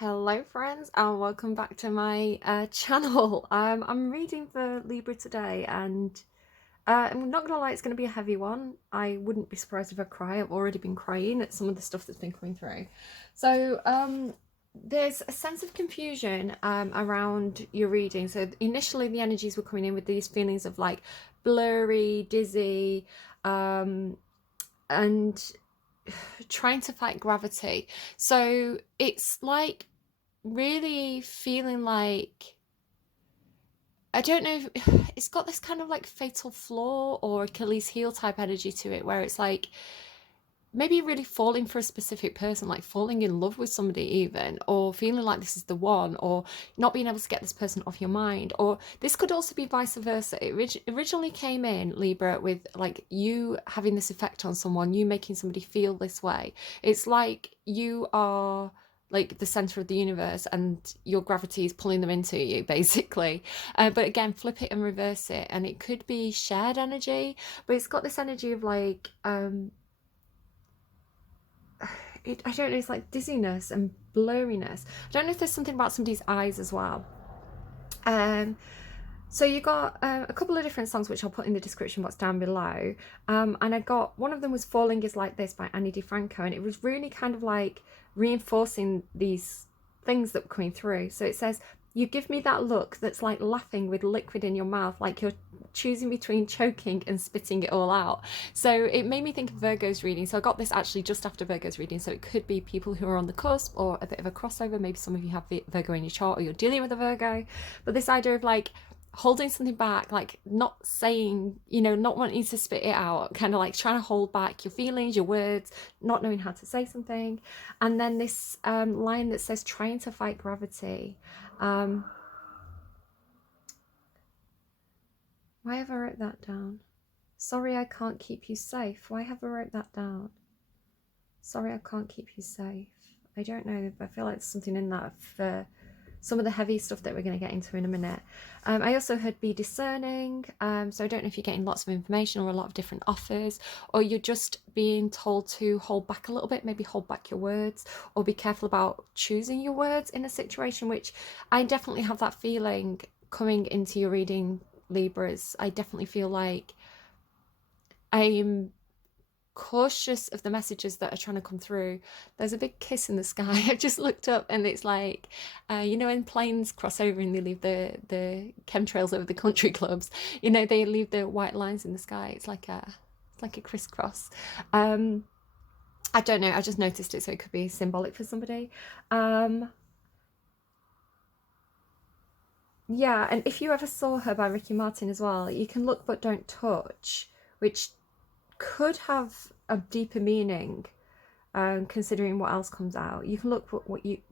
Hello friends and welcome back to my channel. I'm reading for Libra today and I'm not gonna lie, it's gonna be a heavy one. I wouldn't be surprised if I cry. I've already been crying at some of the stuff that's been coming through. So there's a sense of confusion around your reading. So initially the energies were coming in with these feelings of like blurry, dizzy, and trying to fight gravity. So it's like really feeling like, I don't know if it's got this kind of like fatal flaw or Achilles heel type energy to it, where it's like maybe really falling for a specific person, like falling in love with somebody even, or feeling like this is the one, or not being able to get this person off your mind. Or this could also be vice versa. It originally came in, Libra, with like you having this effect on someone, you making somebody feel this way. It's like you are like the center of the universe and your gravity is pulling them into you basically. But again, flip it and reverse it, and it could be shared energy, but it's got this energy of like I don't know, it's like dizziness and blurriness. I don't know if there's something about somebody's eyes as well. Um, so you got a couple of different songs which I'll put in the description box down below. And I got, one of them was Falling Is Like This by DeFranco, and it was really kind of like reinforcing these things that were coming through. So it says, you give me that look that's like laughing with liquid in your mouth, like you're choosing between choking and spitting it all out. So it made me think of Virgo's reading. So I got this actually just after Virgo's reading. So it could be people who are on the cusp or a bit of a crossover. Maybe some of you have Virgo in your chart or you're dealing with a Virgo. But this idea of like holding something back, like not saying, not wanting to spit it out, kind of like trying to hold back your feelings, your words, not knowing how to say something. And then this line that says trying to fight gravity. Why have I wrote that down? Sorry, I can't keep you safe. Why have I wrote that down? Sorry, I can't keep you safe. I don't know, but I feel like there's something in that for some of the heavy stuff that we're going to get into in a minute. I also heard be discerning. So I don't know if you're getting lots of information or a lot of different offers, or you're just being told to hold back a little bit, maybe hold back your words, or be careful about choosing your words in a situation, which I definitely have that feeling coming into your reading, Libras. I definitely feel like I'm cautious of the messages that are trying to come through. There's a big kiss in the sky. I just looked up and it's like, when planes cross over and they leave the chemtrails over the country clubs, they leave the white lines in the sky. It's like a crisscross. I don't know. I just noticed it, so it could be symbolic for somebody. Yeah, and If You Ever Saw Her by Ricky Martin as well. You can look but don't touch, which could have a deeper meaning, considering what else comes out. You can look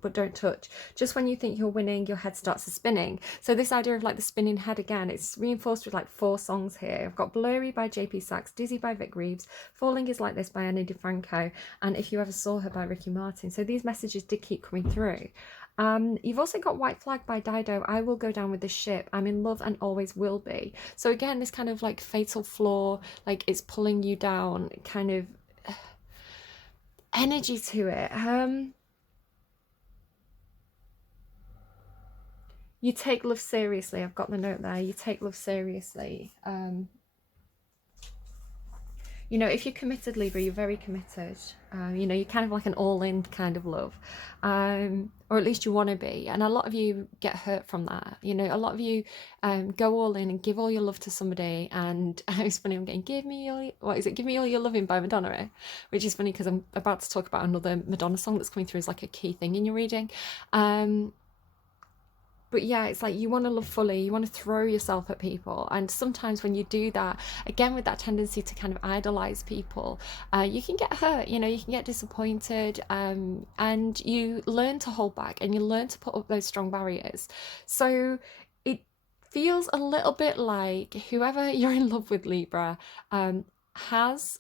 but don't touch. Just when you think you're winning, your head starts to spinning. So this idea of like the spinning head again, it's reinforced with like 4 songs here. I've got Blurry by Saxe, Dizzy by Vic Reeves, Falling Is Like This by DeFranco, and If You Ever Saw Her by Ricky Martin. So these messages did keep coming through. You've also got White Flag by Dido, I Will Go Down With the Ship, I'm in love and always will be. So again, this kind of like fatal flaw, like it's pulling you down kind of energy to it. You take love seriously. I've got the note there. You take love seriously. If you're committed, Libra, you're very committed. You're kind of like an all-in kind of love, or at least you want to be. And a lot of you get hurt from that. A lot of you go all in and give all your love to somebody. And it's funny, I'm getting Give Me All Your Loving by Madonna, which is funny because I'm about to talk about another Madonna song that's coming through as like a key thing in your reading. But yeah, it's like you want to love fully, you want to throw yourself at people. And sometimes when you do that, again, with that tendency to kind of idolize people, you can get hurt, you can get disappointed, and you learn to hold back and you learn to put up those strong barriers. So it feels a little bit like whoever you're in love with, Libra, has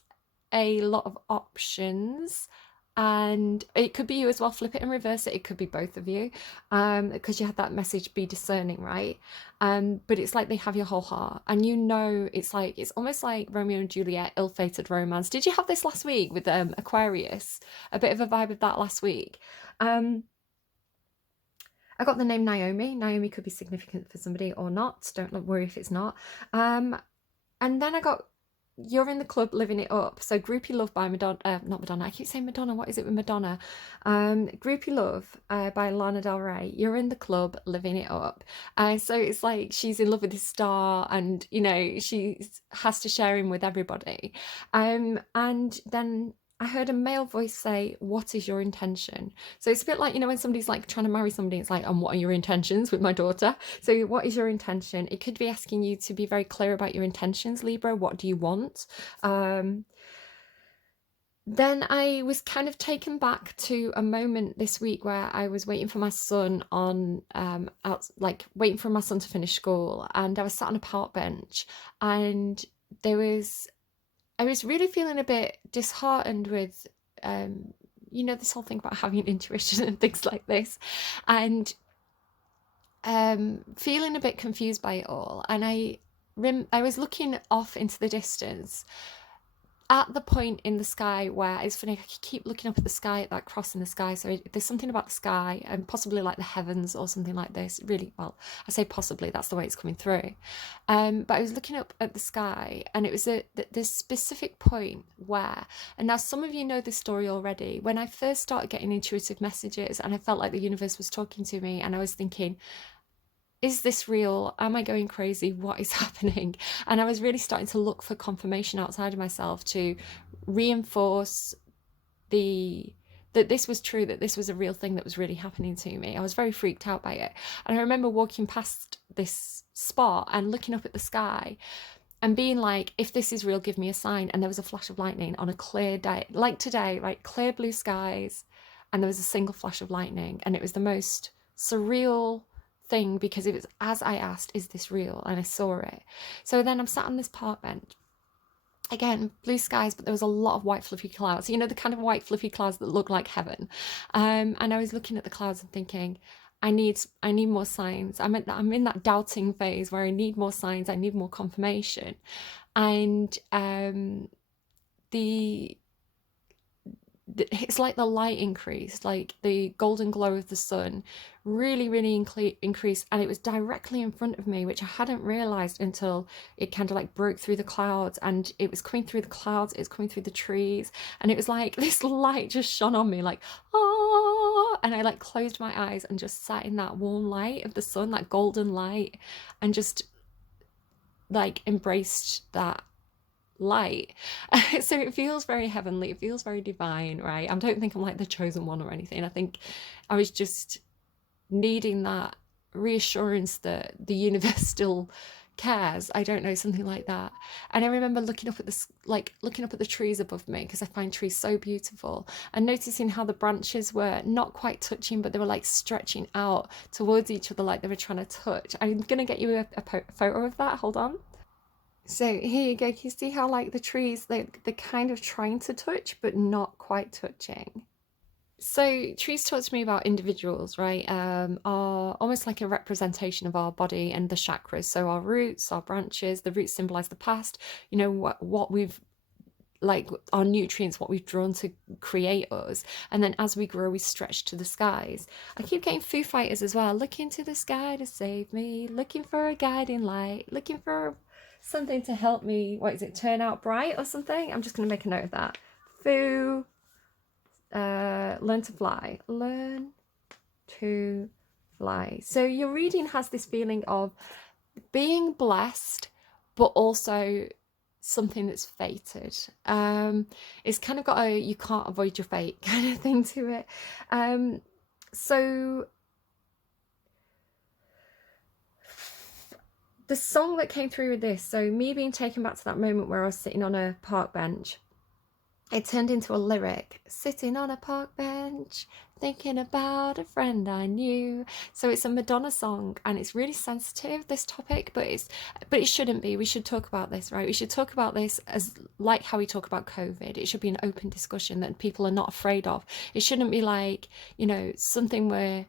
a lot of options, and it could be you as well. Flip it and reverse it, it could be both of you, because you had that message, be discerning, right? But it's like they have your whole heart, and it's almost like Romeo and Juliet, ill-fated romance. Did you have this last week with Aquarius? A bit of a vibe of that last week. I got the name Naomi. Naomi could be significant for somebody or not. Don't worry if it's not. And then I got You're in the Club, Living It Up. So Groupie Love by Madonna, not Madonna, I keep saying Madonna, what is it with Madonna? Groupie Love by Lana Del Rey. You're in the club, living it up. So it's like she's in love with this star and, you know, she has to share him with everybody. And then I heard a male voice say, "What is your intention?" So it's a bit like, you know, when somebody's like trying to marry somebody, it's like, "And what are your intentions?" with my daughter. So what is your intention? It could be asking you to be very clear about your intentions, Libra. What do you want? Then I was kind of taken back to a moment this week where I was waiting for my son waiting for my son to finish school, and I was sat on a park bench, and I was really feeling a bit disheartened with, you know, this whole thing about having intuition and things like this, and feeling a bit confused by it all. And I was looking off into the distance at the point in the sky where it's funny, I keep looking up at the sky, at that cross in the sky. So there's something about the sky and possibly like the heavens or something like this. Really, well, I say possibly, that's the way it's coming through. But I was looking up at the sky, and it was this specific point where, and now some of you know this story already, when I first started getting intuitive messages and I felt like the universe was talking to me, and I was thinking, is this real? Am I going crazy? What is happening? And I was really starting to look for confirmation outside of myself to reinforce that this was true, that this was a real thing that was really happening to me. I was very freaked out by it. And I remember walking past this spot and looking up at the sky and being like, if this is real, give me a sign. And there was a flash of lightning on a clear day, like today, like clear blue skies. And there was a single flash of lightning. And it was the most surreal thing, because it was as I asked, is this real? And I saw it. So then I'm sat on this park bench, again, blue skies, but there was a lot of white fluffy clouds, you know, the kind of white fluffy clouds that look like heaven. And I was looking at the clouds and thinking, I need more signs. I'm in that doubting phase where I need more signs, I need more confirmation. And it's like the light increased, like the golden glow of the sun really increased, and it was directly in front of me, which I hadn't realized until it kind of like broke through the clouds, and it was coming through the clouds, it was coming through the trees, and it was like this light just shone on me like, oh, and I like closed my eyes and just sat in that warm light of the sun, that golden light, and just like embraced that light. So it feels very heavenly, it feels very divine, right? I don't think I'm like the chosen one or anything. I think I was just needing that reassurance that the universe still cares. I don't know, something like that. And I remember looking up at the trees above me, because I find trees so beautiful, and noticing how the branches were not quite touching, but they were like stretching out towards each other, like they were trying to touch. I'm gonna get you a photo of that. Hold on. So here you go. Can you see how like the trees, they're kind of trying to touch, but not quite touching? So trees talk to me about individuals, right? Are almost like a representation of our body and the chakras. So our roots, our branches, the roots symbolize the past, you know, what we've, like our nutrients, what we've drawn to create us. And then as we grow, we stretch to the skies. I keep getting Foo Fighters as well. Looking to the sky to save me, looking for a guiding light, looking for something to help me, what is it, turn out bright or something? I'm just going to make a note of that. Foo, learn to fly. Learn to fly. So your reading has this feeling of being blessed, but also something that's fated. It's kind of got a you can't avoid your fate kind of thing to it. So the song that came through with this, so me being taken back to that moment where I was sitting on a park bench, it turned into a lyric. Sitting on a park bench, thinking about a friend I knew. So it's a Madonna song, and it's really sensitive, this topic, but it shouldn't be. We should talk about this, right? We should talk about this as like how we talk about COVID. It should be an open discussion that people are not afraid of. It shouldn't be like, you know, something where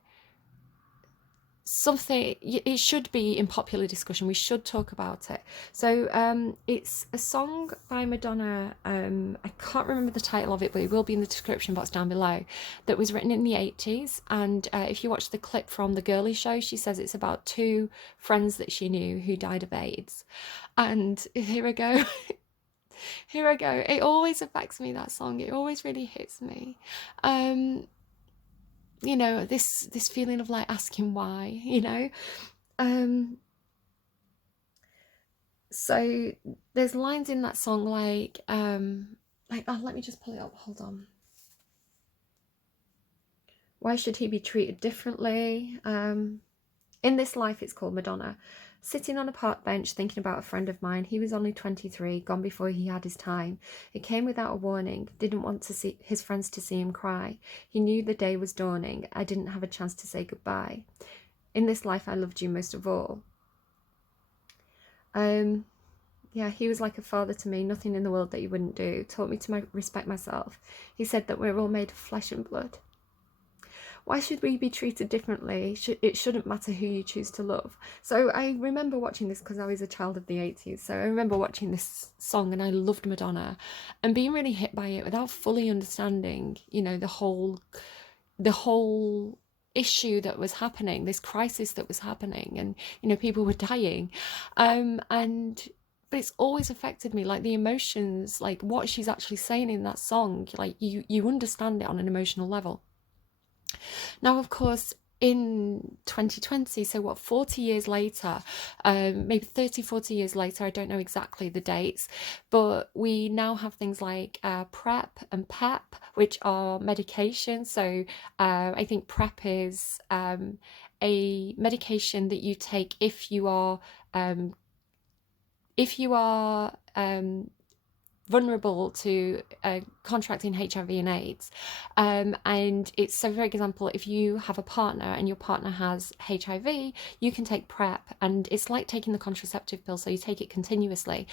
something, it should be in popular discussion. We should talk about it. So it's a song by Madonna. I can't remember the title of it, but it will be in the description box down below, that was written in the 80s. And if you watch the clip from The Girly Show, she says it's about two friends that she knew who died of AIDS. And here I go. Here I go. It always affects me, that song. It always really hits me. You know, this feeling of like asking why, you know. So there's lines in that song like oh, let me just pull it up, hold on. Why should he be treated differently? In this life, it's called Madonna. Sitting on a park bench thinking about a friend of mine. He was only 23, gone before he had his time. It came without a warning. Didn't want to see his friends to see him cry. He knew the day was dawning. I didn't have a chance to say goodbye. In this life, I loved you most of all. Yeah, he was like a father to me. Nothing in the world that he wouldn't do. Taught me to respect myself. He said that we're all made of flesh and blood. Why should we be treated differently? It shouldn't matter who you choose to love. So I remember watching this because I was a child of the 80s. So I remember watching this song and I loved Madonna and being really hit by it without fully understanding, you know, the whole issue that was happening, this crisis that was happening, and, you know, people were dying. But it's always affected me, like the emotions, like what she's actually saying in that song, like you understand it on an emotional level. Now, of course, in 2020, so what, 40 years later, maybe 30, 40 years later, I don't know exactly the dates, but we now have things like PrEP and PEP, which are medications. So I think PrEP is a medication that you take if you are vulnerable to contracting HIV and AIDS. And it's, so for example, if you have a partner and your partner has HIV, you can take PrEP, and it's like taking the contraceptive pill, so you take it continuously,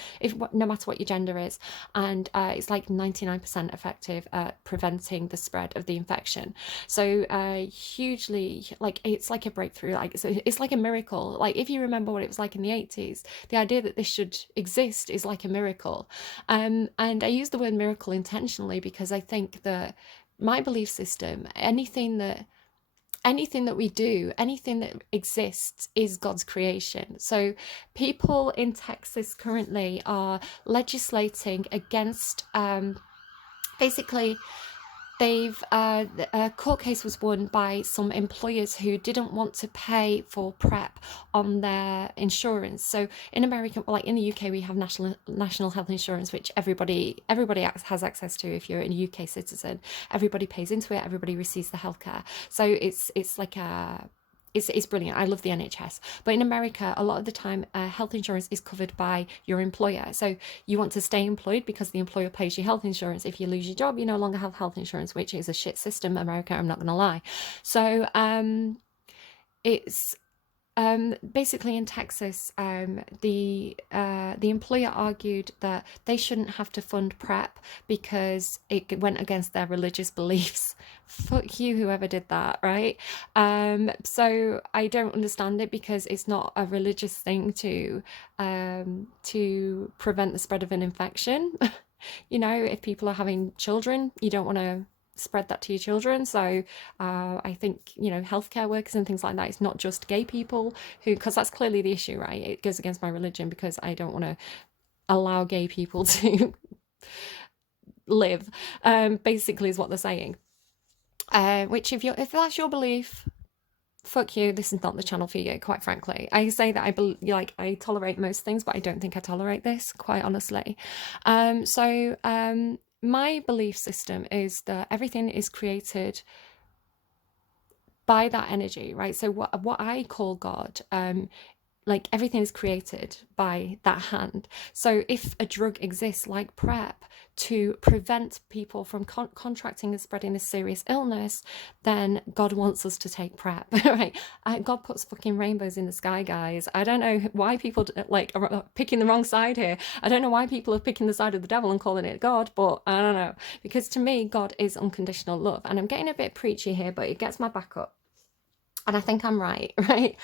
no matter what your gender is, and it's like 99% effective at preventing the spread of the infection. So hugely, like, it's like a breakthrough, like it's like a miracle. Like, if you remember what it was like in the 80s, the idea that this should exist is like a miracle. And I use the word miracle intentionally because I think that my belief system, anything that we do, anything that exists, is God's creation. So people in Texas currently are legislating against basically a court case was won by some employers who didn't want to pay for PrEP on their insurance. So in America, like in the UK, we have national health insurance, which everybody has access to. If you're a UK citizen, everybody pays into it, everybody receives the healthcare. So it's like it's brilliant. I love the NHS. But in America, a lot of the time, health insurance is covered by your employer. So you want to stay employed because the employer pays you health insurance. If you lose your job, you no longer have health insurance, which is a shit system, America, I'm not going to lie. So it's basically in Texas, the employer argued that they shouldn't have to fund PrEP because it went against their religious beliefs. Fuck you, whoever did that, right? So I don't understand it, because it's not a religious thing to prevent the spread of an infection. You know, if people are having children, you don't want to spread that to your children. So I think, you know, healthcare workers and things like that, it's not just gay people who, because that's clearly the issue, right? It goes against my religion because I don't want to allow gay people to live, basically is what they're saying. Which if that's your belief, fuck you, this is not the channel for you, quite frankly. I say that I tolerate most things, but I don't think I tolerate this, quite honestly. My belief system is that everything is created by that energy, right? So what I call God, like, everything is created by that hand. So if a drug exists like PrEP to prevent people from contracting and spreading this serious illness, then God wants us to take PrEP, right? God puts fucking rainbows in the sky, guys. I don't know why people are picking the wrong side here. I don't know why people are picking the side of the devil and calling it God, but I don't know. Because to me, God is unconditional love. And I'm getting a bit preachy here, but it gets my back up. And I think I'm right, right?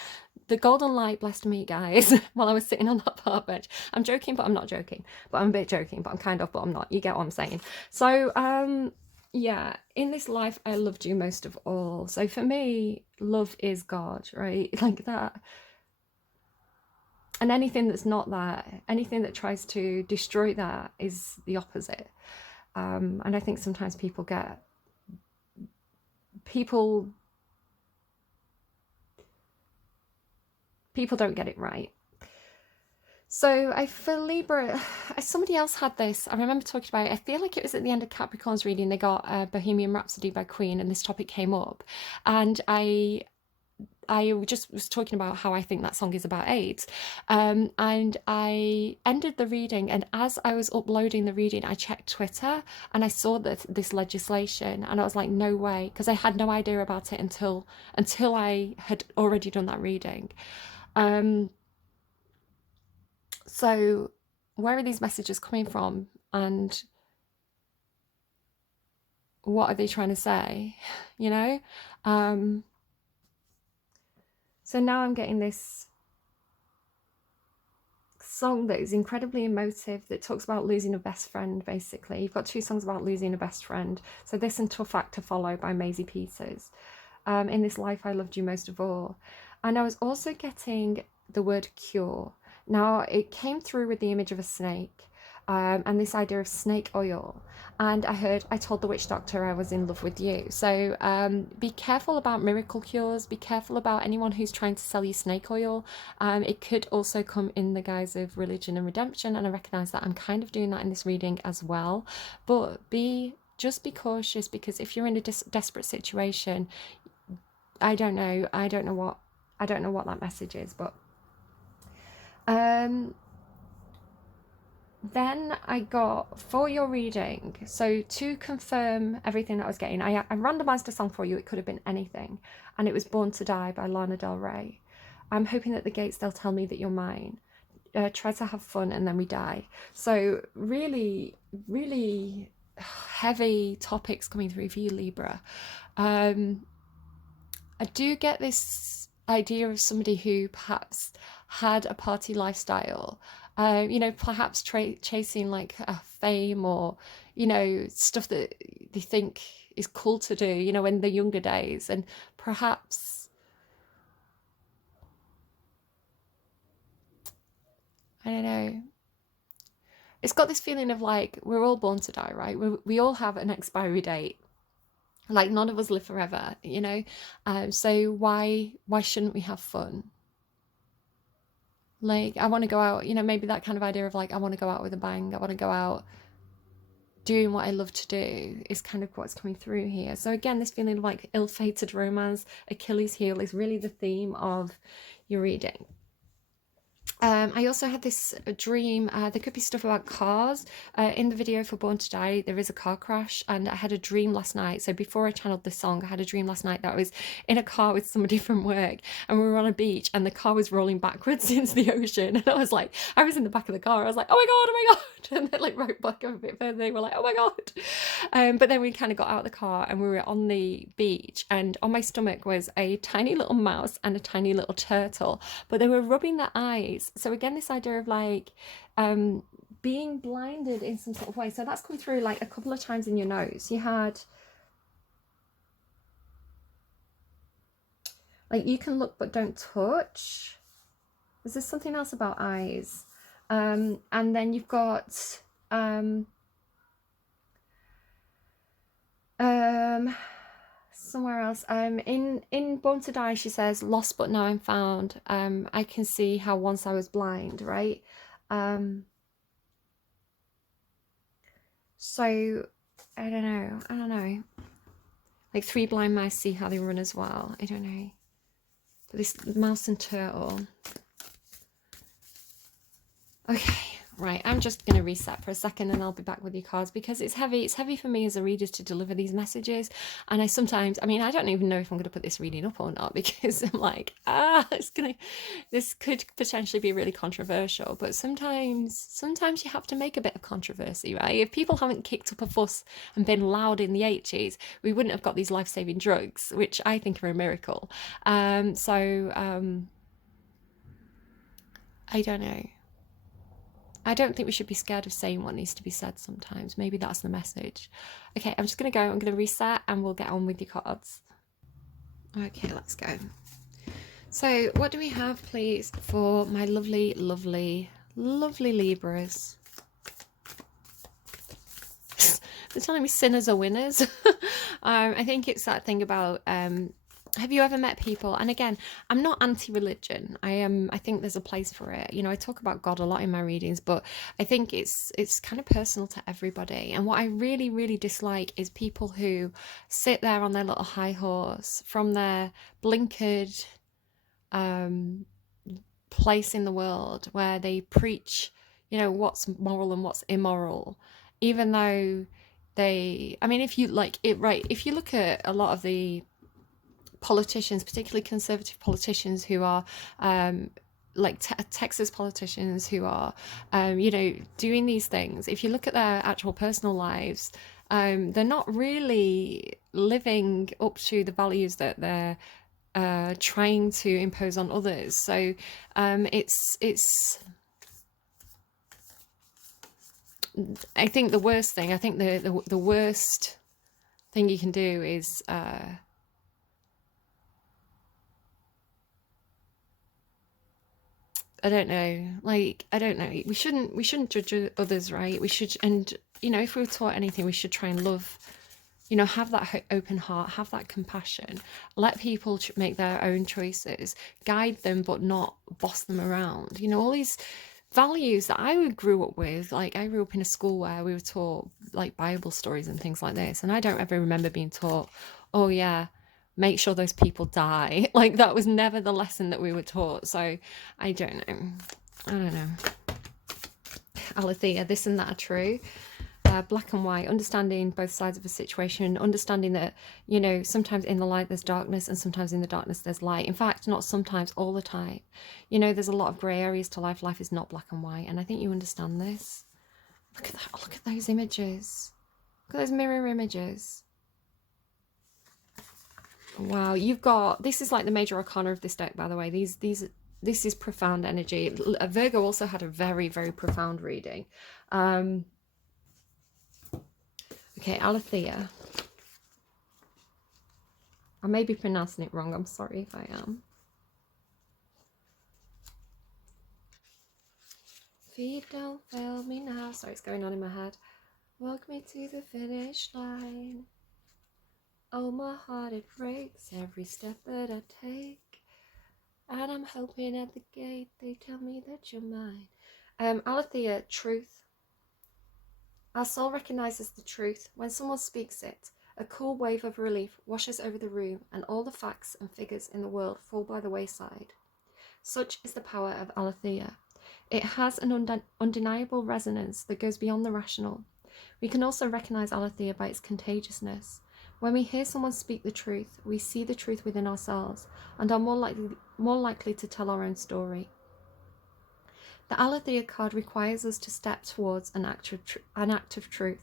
The golden light blessed me, guys, while I was sitting on that park bench. I'm joking, but I'm not joking. But I'm a bit joking, but I'm kind of, but I'm not. You get what I'm saying. So, yeah, in this life, I loved you most of all. So for me, love is God, right? Like that. And anything that's not that, anything that tries to destroy that is the opposite. And I think sometimes people don't get it right. So for Libra, somebody else had this. I remember talking about it. I feel like it was at the end of Capricorn's reading. They got Bohemian Rhapsody by Queen, and this topic came up. And I just was talking about how I think that song is about AIDS. And I ended the reading, and as I was uploading the reading, I checked Twitter and I saw this legislation, and I was like, no way, because I had no idea about it until I had already done that reading. So where are these messages coming from, and what are they trying to say, you know? So now I'm getting this song that is incredibly emotive, that talks about losing a best friend, basically. You've got two songs about losing a best friend. So this and Tough Act to Follow by Maisie Peters. In this life, I loved you most of all. And I was also getting the word cure. Now, it came through with the image of a snake, and this idea of snake oil. And I told the witch doctor I was in love with you. So be careful about miracle cures. Be careful about anyone who's trying to sell you snake oil. It could also come in the guise of religion and redemption. And I recognize that I'm kind of doing that in this reading as well. But just be cautious, because if you're in a desperate situation, I don't know what that message is, but then I got, for your reading, so to confirm everything that I was getting, I randomized a song for you. It could have been anything, and it was Born to Die by Lana Del Rey. I'm hoping that the gates, they'll tell me that you're mine. Try to have fun and then we die. So really, really heavy topics coming through for you, Libra. I do get this idea of somebody who perhaps had a party lifestyle, perhaps chasing like a fame, or, stuff that they think is cool to do, in the younger days. And perhaps, I don't know, it's got this feeling of like, we're all born to die, right? We all have an expiry date. Like, none of us live forever, so why shouldn't we have fun? Like, I want to go out, maybe that kind of idea of like, I want to go out with a bang. I want to go out doing what I love to do is kind of what's coming through here. So again, this feeling of like ill-fated romance, Achilles heel, is really the theme of your reading. I also had this dream. There could be stuff about cars. In the video for Born to Die, there is a car crash, and I had a dream last night. So before I channeled this song, I had a dream last night that I was in a car with somebody from work, and we were on a beach, and the car was rolling backwards into the ocean. And I was in the back of the car. I was like, oh my God. And then like right back up a bit further, they were like, oh my God. But then we kind of got out of the car and we were on the beach, and on my stomach was a tiny little mouse and a tiny little turtle, but they were rubbing their eyes. So again, this idea of like being blinded in some sort of way. So that's come through like a couple of times in your notes. You had like, you can look but don't touch. Is there something else about eyes? And then you've got somewhere else, in Born to Die, she says, lost but now I'm found. I can see how once I was blind, right? So I don't know, like three blind mice see how they run as well. I don't know, but this mouse and turtle. Okay, Right, I'm just going to reset for a second and I'll be back with your cards because it's heavy. It's heavy for me as a reader to deliver these messages. And I sometimes, I mean, I don't even know if I'm going to put this reading up or not because I'm like, this could potentially be really controversial. But sometimes you have to make a bit of controversy, right? If people haven't kicked up a fuss and been loud in the 80s, we wouldn't have got these life-saving drugs, which I think are a miracle. I don't know. I don't think we should be scared of saying what needs to be said sometimes. Maybe that's the message. Okay, I'm just going to go. I'm going to reset and we'll get on with your cards. Okay, let's go. So what do we have, please, for my lovely, lovely, lovely Libras? They're telling me sinners are winners. I think it's that thing about... have you ever met people, and again, I'm not anti-religion, I think there's a place for it, you know, I talk about God a lot in my readings, but I think it's kind of personal to everybody. And what I really, really dislike is people who sit there on their little high horse from their blinkered place in the world where they preach, you know, what's moral and what's immoral, even though they, I mean, if you like it, right, if you look at a lot of the politicians, particularly conservative politicians who are like Texas politicians who are you know, doing these things, if you look at their actual personal lives, they're not really living up to the values that they're trying to impose on others. So it's I think the worst thing, I think the worst thing you can do is I don't know, like, I don't know, we shouldn't judge others, right? We should, and you know, if we were taught anything, we should try and love, you know, have that open heart, have that compassion, let people make their own choices, guide them but not boss them around. You know, all these values that I grew up with, like I grew up in a school where we were taught like Bible stories and things like this, and I don't ever remember being taught, oh yeah, make sure those people die. Like that was never the lesson that we were taught. So I don't know. Alethea, this and that are true. Black and white, understanding both sides of a situation, understanding that, you know, sometimes in the light there's darkness and sometimes in the darkness there's light. In fact, not sometimes, all the time. You know, there's a lot of grey areas to life. Life is not black and white, and I think you understand this. Look at that. Oh, look at those images. Look at those mirror images. Wow, you've got, this is like the major arcana of this deck, by the way. This is profound energy. Virgo also had a very, very profound reading. Okay, Alethea. I may be pronouncing it wrong. I'm sorry if I am. Feet don't fail me now. Sorry, it's going on in my head. Walk me to the finish line. Oh, my heart, it breaks every step that I take. And I'm hoping at the gate they tell me that you're mine. Alethea, truth. Our soul recognizes the truth. When someone speaks it, a cool wave of relief washes over the room and all the facts and figures in the world fall by the wayside. Such is the power of Alethea. It has an undeniable resonance that goes beyond the rational. We can also recognize Alethea by its contagiousness. When we hear someone speak the truth, we see the truth within ourselves and are more likely to tell our own story. The Alethea card requires us to step towards an act of truth.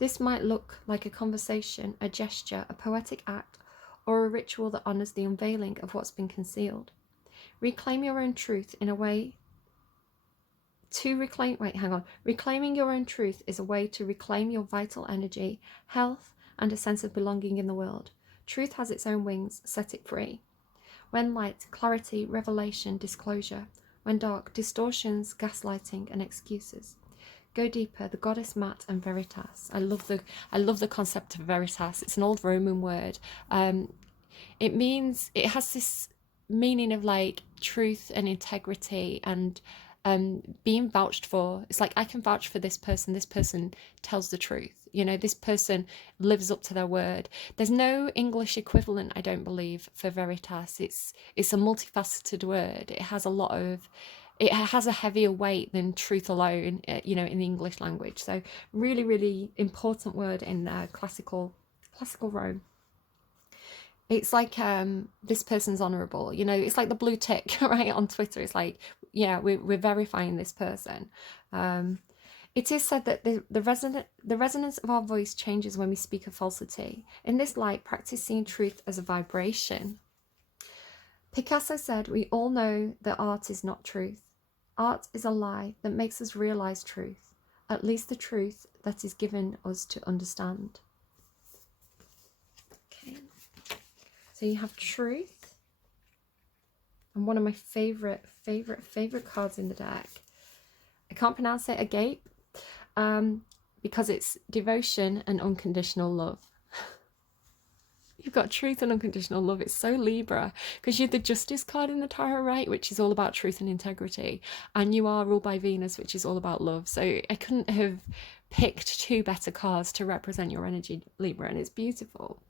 This might look like a conversation, a gesture, a poetic act, or a ritual that honours the unveiling of what's been concealed. Reclaim your own truth in a way to reclaim... Reclaiming your own truth is a way to reclaim your vital energy, health, and a sense of belonging in the world. Truth has its own wings, set it free. When light, clarity, revelation, disclosure. When dark, distortions, gaslighting, and excuses. Go deeper, the goddess Mat and Veritas. I love the concept of Veritas. It's an old Roman word. It has this meaning of like truth and integrity and being vouched for. It's like, I can vouch for this person tells the truth, you know, this person lives up to their word. There's no English equivalent, I don't believe, for Veritas. It's a multifaceted word. It has a lot of, it has a heavier weight than truth alone, you know, in the English language. So really, really important word in classical Rome. It's like this person's honorable, you know, it's like the blue tick, right, on Twitter. It's like, yeah, we're verifying this person. It is said that the resonance of our voice changes when we speak a falsity. In this light, practice seeing truth as a vibration. Picasso said, we all know that art is not truth. Art is a lie that makes us realize truth, at least the truth that is given us to understand. Okay. So you have truth, and one of my favorite cards in the deck. I can't pronounce it, agape, because it's devotion and unconditional love. You've got truth and unconditional love. It's so Libra, because you're the Justice card in the tarot, right, which is all about truth and integrity, and you are ruled by Venus, which is all about love. So I couldn't have picked two better cards to represent your energy, Libra, and it's beautiful.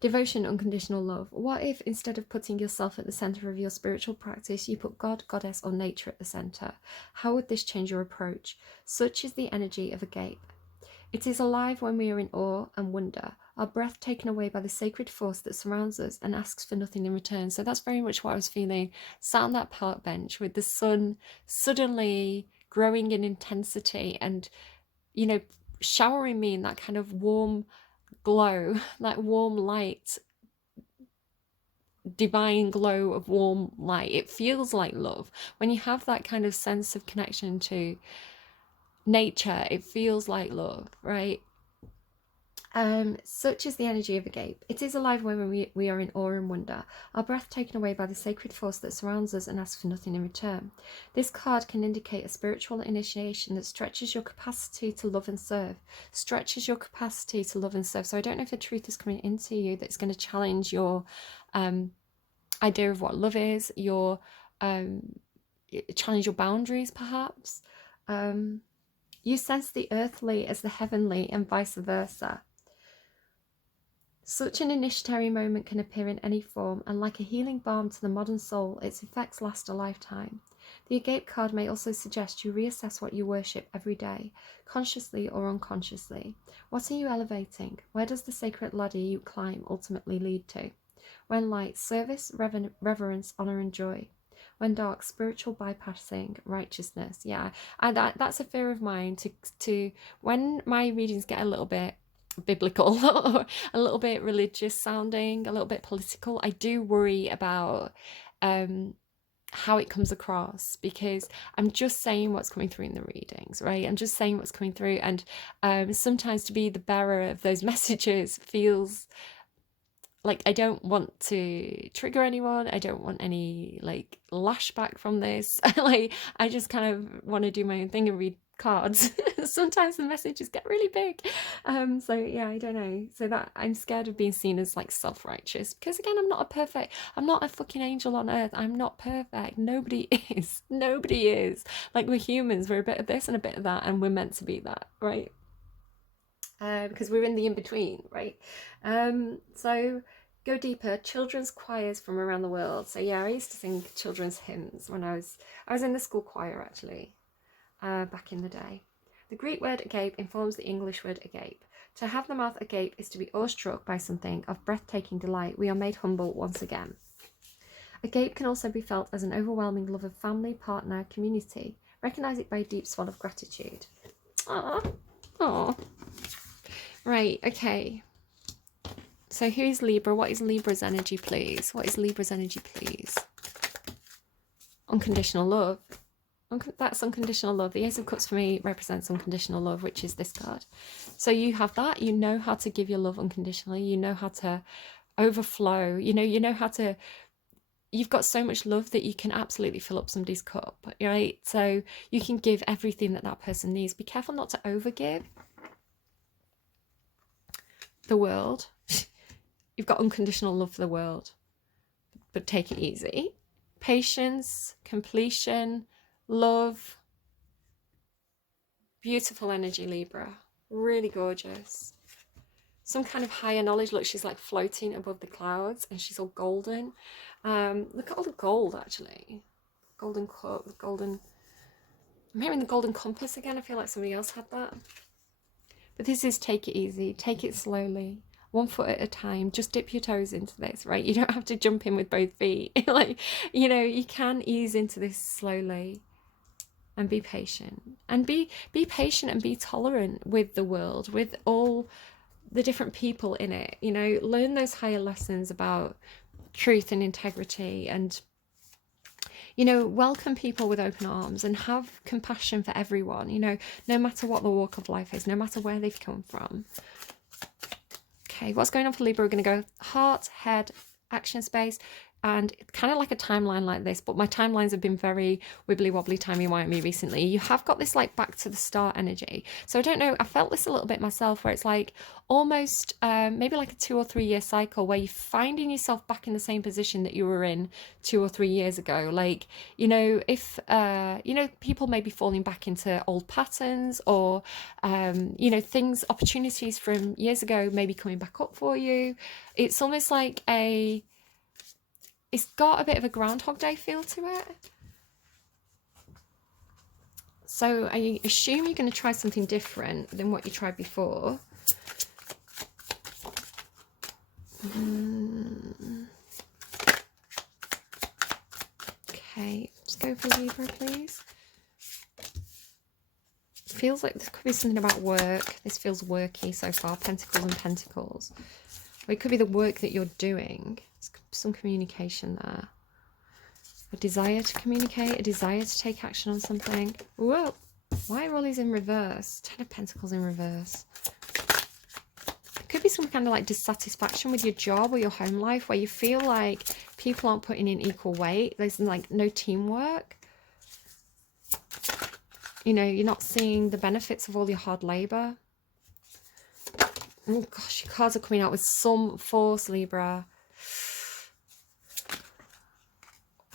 Devotion, unconditional love. What if instead of putting yourself at the center of your spiritual practice, you put God, Goddess, or nature at the center? How would this change your approach? Such is the energy of agape. It is alive when we are in awe and wonder, our breath taken away by the sacred force that surrounds us and asks for nothing in return. So that's very much what I was feeling, sat on that park bench with the sun suddenly growing in intensity and, you know, showering me in that kind of warm glow, that warm light, divine glow of warm light. It feels like love. When you have that kind of sense of connection to nature, it feels like love, right? Such is the energy of agape. It is alive when we are in awe and wonder, our breath taken away by the sacred force that surrounds us and asks for nothing in return. This card can indicate a spiritual initiation that stretches your capacity to love and serve. Stretches your capacity to love and serve. So I don't know if a truth is coming into you that's going to challenge your idea of what love is, your challenge your boundaries, perhaps. You sense the earthly as the heavenly and vice versa. Such an initiatory moment can appear in any form, and like a healing balm to the modern soul, its effects last a lifetime. The agape card may also suggest you reassess what you worship every day, consciously or unconsciously. What are you elevating? Where does the sacred ladder you climb ultimately lead to? When light, service, reverence, honour and joy. When dark, spiritual bypassing, righteousness. Yeah, and that's a fear of mine, to when my readings get a little bit biblical or a little bit religious sounding, a little bit political, I do worry about how it comes across, because I'm just saying what's coming through in the readings, right? I'm just saying what's coming through, and sometimes to be the bearer of those messages feels like I don't want to trigger anyone. I don't want any like lashback from this. Like I just kind of want to do my own thing and read cards. Sometimes the messages get really big. So yeah, I don't know. So that I'm scared of being seen as like self-righteous, because again, I'm not a fucking angel on earth. I'm not perfect. Nobody is. Nobody is. Like, we're humans. We're a bit of this and a bit of that, and we're meant to be that, right? Because we're in the in-between, right? So go deeper. Children's choirs from around the world. So yeah, I used to sing children's hymns when I was in the school choir, actually, back in the day. The Greek word agape informs the English word agape. To have the mouth agape is to be awestruck by something of breathtaking delight. We are made humble once again. Agape can also be felt as an overwhelming love of family, partner, community. Recognize it by a deep swell of gratitude. Aww. Aww. Right, okay. So who's Libra? What is Libra's energy, please? What is Libra's energy, please? Unconditional love. That's unconditional love. The Ace of Cups for me represents unconditional love, which is this card. So you have that. You know how to give your love unconditionally. You know how to overflow. You know how to... You've got so much love that you can absolutely fill up somebody's cup, right? So you can give everything that that person needs. Be careful not to overgive. The world. You've got unconditional love for the world, but take it easy. Patience, completion, love. Beautiful energy, Libra. Really gorgeous. Some kind of higher knowledge. Look, she's like floating above the clouds and she's all golden. Look at all the gold, actually. golden cup, the golden... I'm hearing the golden compass again. I feel like somebody else had that. But this is take it easy. Take it slowly. 1 foot at a time. Just dip your toes into this, right? You don't have to jump in with both feet. Like, you know, you can ease into this slowly and be patient. And be patient and be tolerant with the world, with all the different people in it. You know, learn those higher lessons about truth and integrity, and you know, welcome people with open arms and have compassion for everyone, you know, no matter what the walk of life is, no matter where they've come from. Okay, what's going on for Libra? We're going to go heart, head, action space, and kind of like a timeline like this, but my timelines have been very wibbly wobbly, timey-wimey recently. You have got this like back to the start energy. So I don't know, I felt this a little bit myself, where it's like almost maybe like a 2 or 3 year cycle where you're finding yourself back in the same position that you were in 2 or 3 years ago. Like, you know, if, you know, people may be falling back into old patterns, or, you know, things, opportunities from years ago maybe coming back up for you. It's almost like it's got a bit of a Groundhog Day feel to it. So I assume you're going to try something different than what you tried before. Okay, let's go for Libra, please. Feels like this could be something about work. This feels worky so far. Pentacles and Pentacles. Or it could be the work that you're doing. Some communication there. A desire to communicate, a desire to take action on something. Whoa, why are all these in reverse? 10 of Pentacles in reverse. It could be some kind of like dissatisfaction with your job or your home life, where you feel like people aren't putting in equal weight. There's like no teamwork. You know, you're not seeing the benefits of all your hard labor. Oh gosh, your cards are coming out with some force, Libra.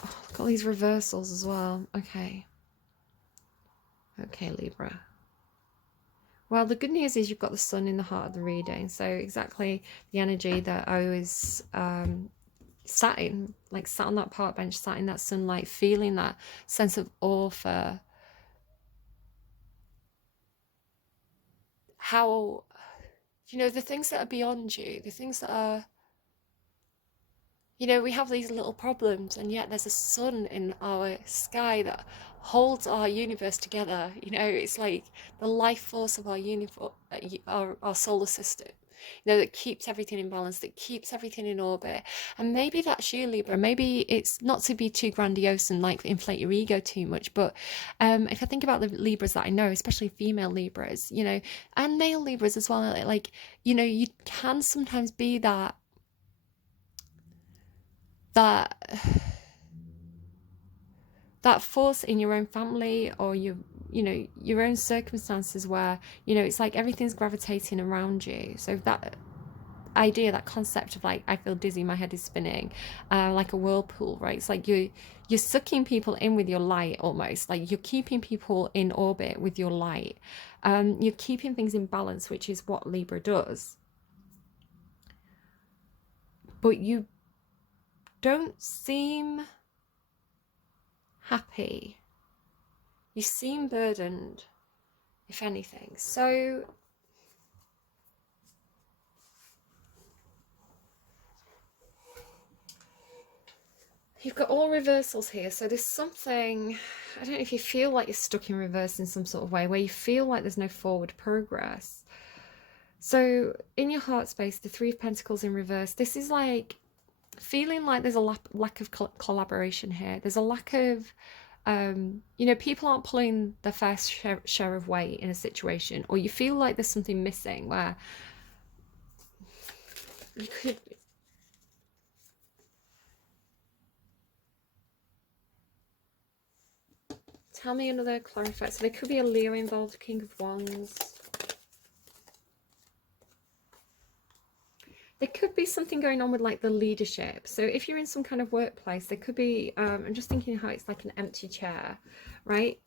Oh, look at all these reversals as well. Okay. Okay, Libra. Well, the good news is you've got the sun in the heart of the reading. So exactly the energy that I was sat in, like sat on that park bench, sat in that sunlight, feeling that sense of awe for how, you know, the things that are beyond you, the things that are, you know, we have these little problems, and yet there's a sun in our sky that holds our universe together. You know, it's like the life force of our universe, our solar system, you know, that keeps everything in balance, that keeps everything in orbit. And maybe that's you, Libra. Maybe it's not to be too grandiose and like inflate your ego too much, but if I think about the Libras that I know, especially female Libras, you know, and male Libras as well, like, you know, you can sometimes be that force in your own family, or you know, your own circumstances, where, you know, it's like everything's gravitating around you. So that idea, that concept of like, I feel dizzy, my head is spinning, like a whirlpool, right? It's like you're sucking people in with your light, almost like you're keeping people in orbit with your light. You're keeping things in balance, which is what Libra does. But you don't seem happy. You seem burdened, if anything. So you've got all reversals here. So there's something, I don't know if you feel like you're stuck in reverse in some sort of way, where you feel like there's no forward progress. So in your heart space, the 3 of Pentacles in reverse, this is like feeling like there's a lack of collaboration here. There's a lack of, you know, people aren't pulling their fair share of weight in a situation, or you feel like there's something missing, where you could... Tell me another clarifier. So there could be a Leo involved, King of Wands. There could be something going on with like the leadership. So if you're in some kind of workplace, there could be, I'm just thinking how it's like an empty chair, right?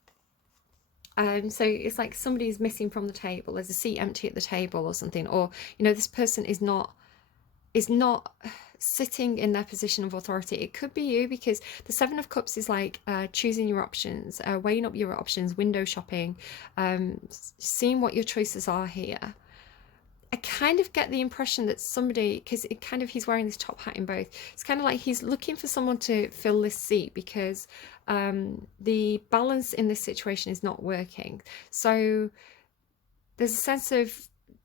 So it's like somebody's missing from the table. There's a seat empty at the table or something. Or, you know, this person is not sitting in their position of authority. It could be you, because the Seven of Cups is like choosing your options, weighing up your options, window shopping, seeing what your choices are here. I kind of get the impression that somebody, because it kind of, he's wearing this top hat in both, it's kind of like he's looking for someone to fill this seat, because the balance in this situation is not working. So there's a sense of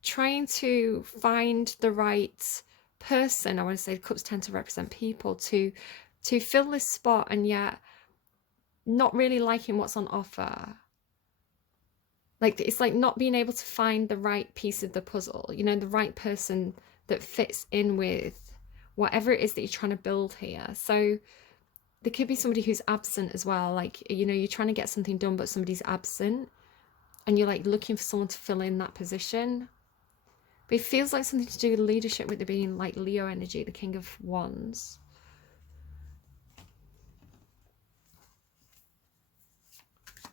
trying to find the right person. I want to say cups tend to represent people to fill this spot, and yet not really liking what's on offer. Like, it's like not being able to find the right piece of the puzzle, you know, the right person that fits in with whatever it is that you're trying to build here. So there could be somebody who's absent as well. Like, you know, you're trying to get something done, but somebody's absent, and you're like looking for someone to fill in that position. But it feels like something to do with leadership, with it being like Leo energy, the King of Wands.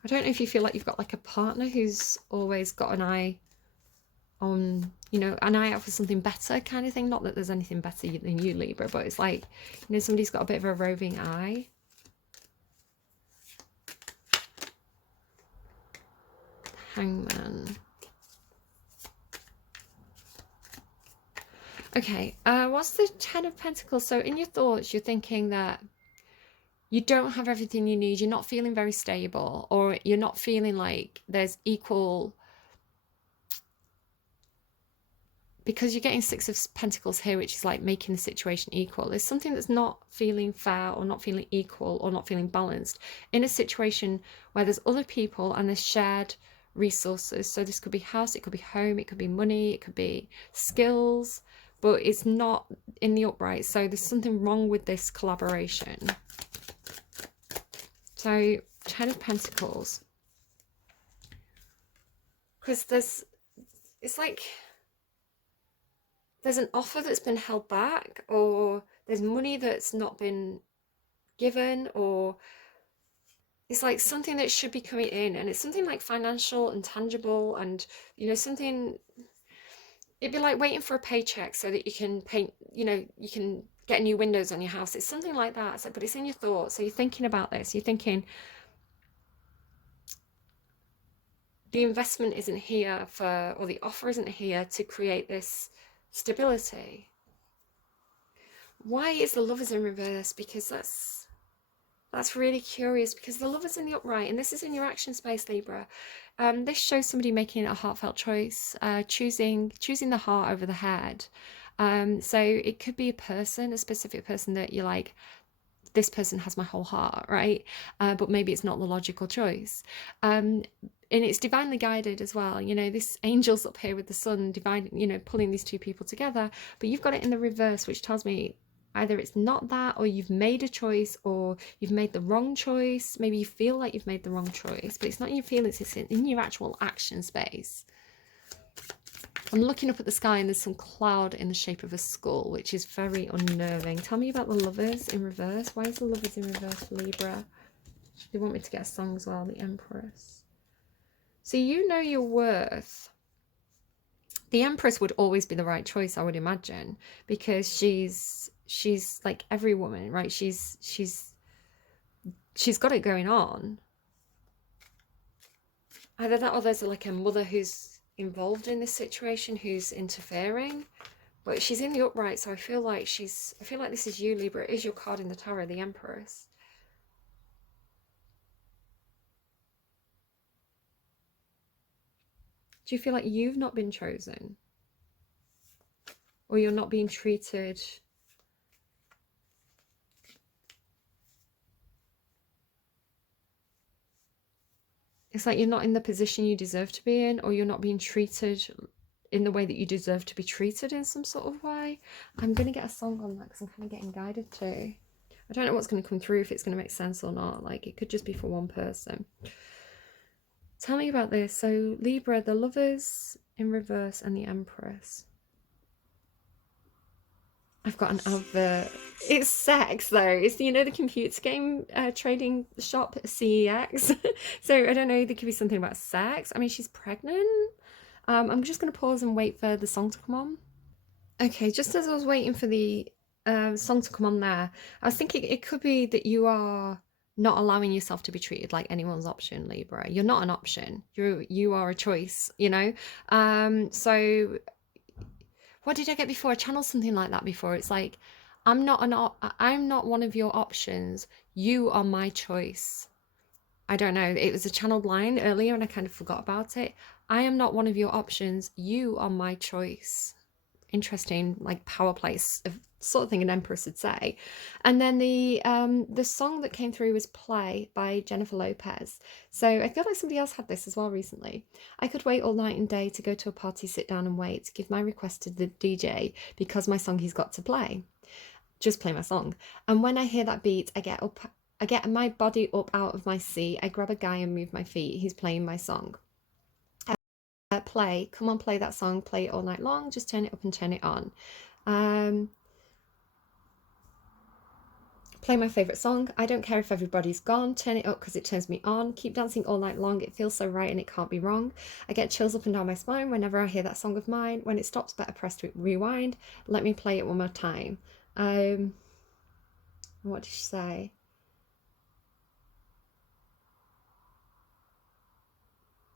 I don't know if you feel like you've got like a partner who's always got an eye on, you know, an eye out for something better kind of thing. Not that there's anything better than you, Libra, but it's like, you know, somebody's got a bit of a roving eye. Hangman. Okay, what's the Ten of Pentacles? So in your thoughts, you're thinking that you don't have everything you need. You're not feeling very stable, or you're not feeling like there's equal, because you're getting Six of Pentacles here, which is like making the situation equal. There's something that's not feeling fair, or not feeling equal, or not feeling balanced in a situation where there's other people and there's shared resources. So this could be house, it could be home, it could be money, it could be skills, but it's not in the upright. So there's something wrong with this collaboration. So Ten of Pentacles, because it's like there's an offer that's been held back, or there's money that's not been given, or it's like something that should be coming in, and it's something like financial and tangible, and, you know, something, it'd be like waiting for a paycheck so that you can paint, you know, you can get new windows on your house. It's something like that. It's like, but it's in your thoughts. So you're thinking about this. You're thinking the investment isn't here for, or the offer isn't here to create this stability. Why is the Lovers in reverse? Because that's really curious, because the Lovers in the upright, and this is in your action space, Libra. This shows somebody making a heartfelt choice, choosing the heart over the head. So it could be a person, a specific person that you're like, this person has my whole heart, right? But maybe it's not the logical choice. And it's divinely guided as well. You know, this angel's up here with the sun, divine, you know, pulling these two people together. But you've got it in the reverse, which tells me either it's not that, or you've made a choice, or you've made the wrong choice. Maybe you feel like you've made the wrong choice, but it's not in your feelings, it's in your actual action space. I'm looking up at the sky, and there's some cloud in the shape of a skull, which is very unnerving. Tell me about the Lovers in reverse. Why is the Lovers in reverse, Libra? They want me to get a song as well, the Empress. So you know your worth. The Empress would always be the right choice, I would imagine, because she's like every woman, right? She's got it going on. Either that, or there's like a mother who's involved in this situation, who's interfering, but she's in the upright. So I feel like this is you, Libra. It is your card in the tarot, the Empress. Do you feel like you've not been chosen, or you're not being treated it's like you're not in the position you deserve to be in, or you're not being treated in the way that you deserve to be treated in some sort of way? I'm going to get a song on that, because I'm kind of getting guided to. I don't know what's going to come through, if it's going to make sense or not. Like, it could just be for one person. Tell me about this. So Libra, the Lovers in reverse and the Empress. I've got an advert. It's Saxe though. It's, you know, the computer game trading shop, CEX. So I don't know, there could be something about Saxe. I mean, she's pregnant. I'm just going to pause and wait for the song to come on. Okay, just as I was waiting for the song to come on there. I was thinking it could be that you are not allowing yourself to be treated like anyone's option, Libra. You're not an option. You are a choice, you know? So what did I get before? I channeled something like that before. It's like, I'm not one of your options. You are my choice. I don't know. It was a channeled line earlier and I kind of forgot about it. I am not one of your options. You are my choice. Interesting, like power place of sort of thing an empress would say. And then the song that came through was Play by Jennifer Lopez. So I feel like somebody else had this as well recently. I could wait all night and day to go to a party, sit down and wait, give my request to the DJ because my song he's got to play. Just play my song. And when I hear that beat, I get my body up out of my seat. I grab a guy and move my feet. He's playing my song. Play, come on, play that song, play it all night long, just turn it up and turn it on. Play my favorite song. I don't care if everybody's gone, turn it up because it turns me on. Keep dancing all night long, it feels so right and it can't be wrong. I get chills up and down my spine whenever I hear that song of mine. When it stops, better press rewind. Let me play it one more time. What did she say?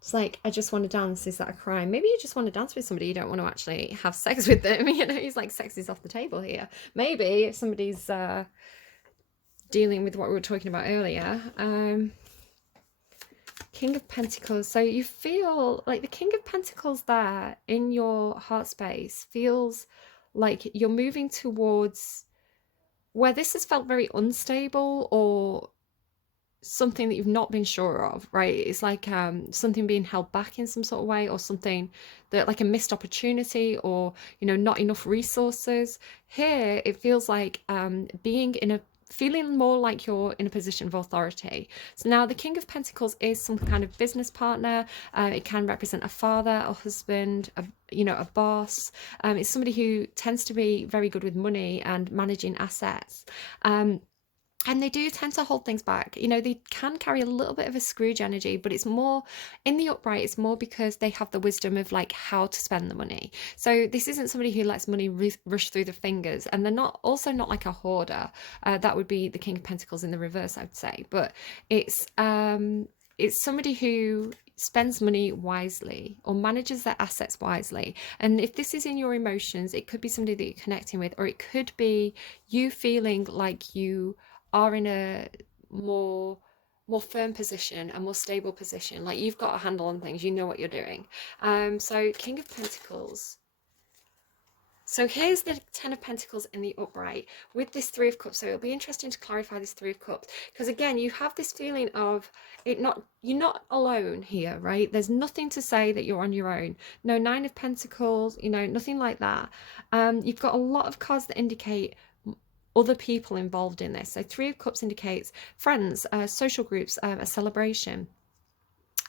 It's like, I just want to dance. Is that a crime? Maybe you just want to dance with somebody. You don't want to actually have sex with them. You know, he's like, sex is off the table here. Maybe if somebody's dealing with what we were talking about earlier. King of Pentacles. So you feel like the King of Pentacles there in your heart space feels like you're moving towards where this has felt very unstable or something that you've not been sure of, right? It's like something being held back in some sort of way, or something that like a missed opportunity, or you know, not enough resources. Here it feels like being in a feeling more like you're in a position of authority. So now the King of Pentacles is some kind of business partner. It can represent a father, a husband, you know, a boss. It's somebody who tends to be very good with money and managing assets. And they do tend to hold things back. You know, they can carry a little bit of a Scrooge energy, but it's more in the upright. It's more because they have the wisdom of like how to spend the money. So this isn't somebody who lets money rush through the fingers, and they're not also not like a hoarder. That would be the King of Pentacles in the reverse, I'd say. But it's somebody who spends money wisely or manages their assets wisely. And if this is in your emotions, it could be somebody that you're connecting with, or it could be you feeling like you are in a more firm position, a more stable position, like you've got a handle on things, you know what you're doing. So King of Pentacles. So here's the Ten of Pentacles in the upright with this Three of Cups. So it'll be interesting to clarify this Three of Cups, because again, you have this feeling of you're not alone here, right? There's nothing to say that you're on your own. No Nine of Pentacles, you know, nothing like that. You've got a lot of cards that indicate other people involved in this. So Three of Cups indicates friends, social groups, a celebration.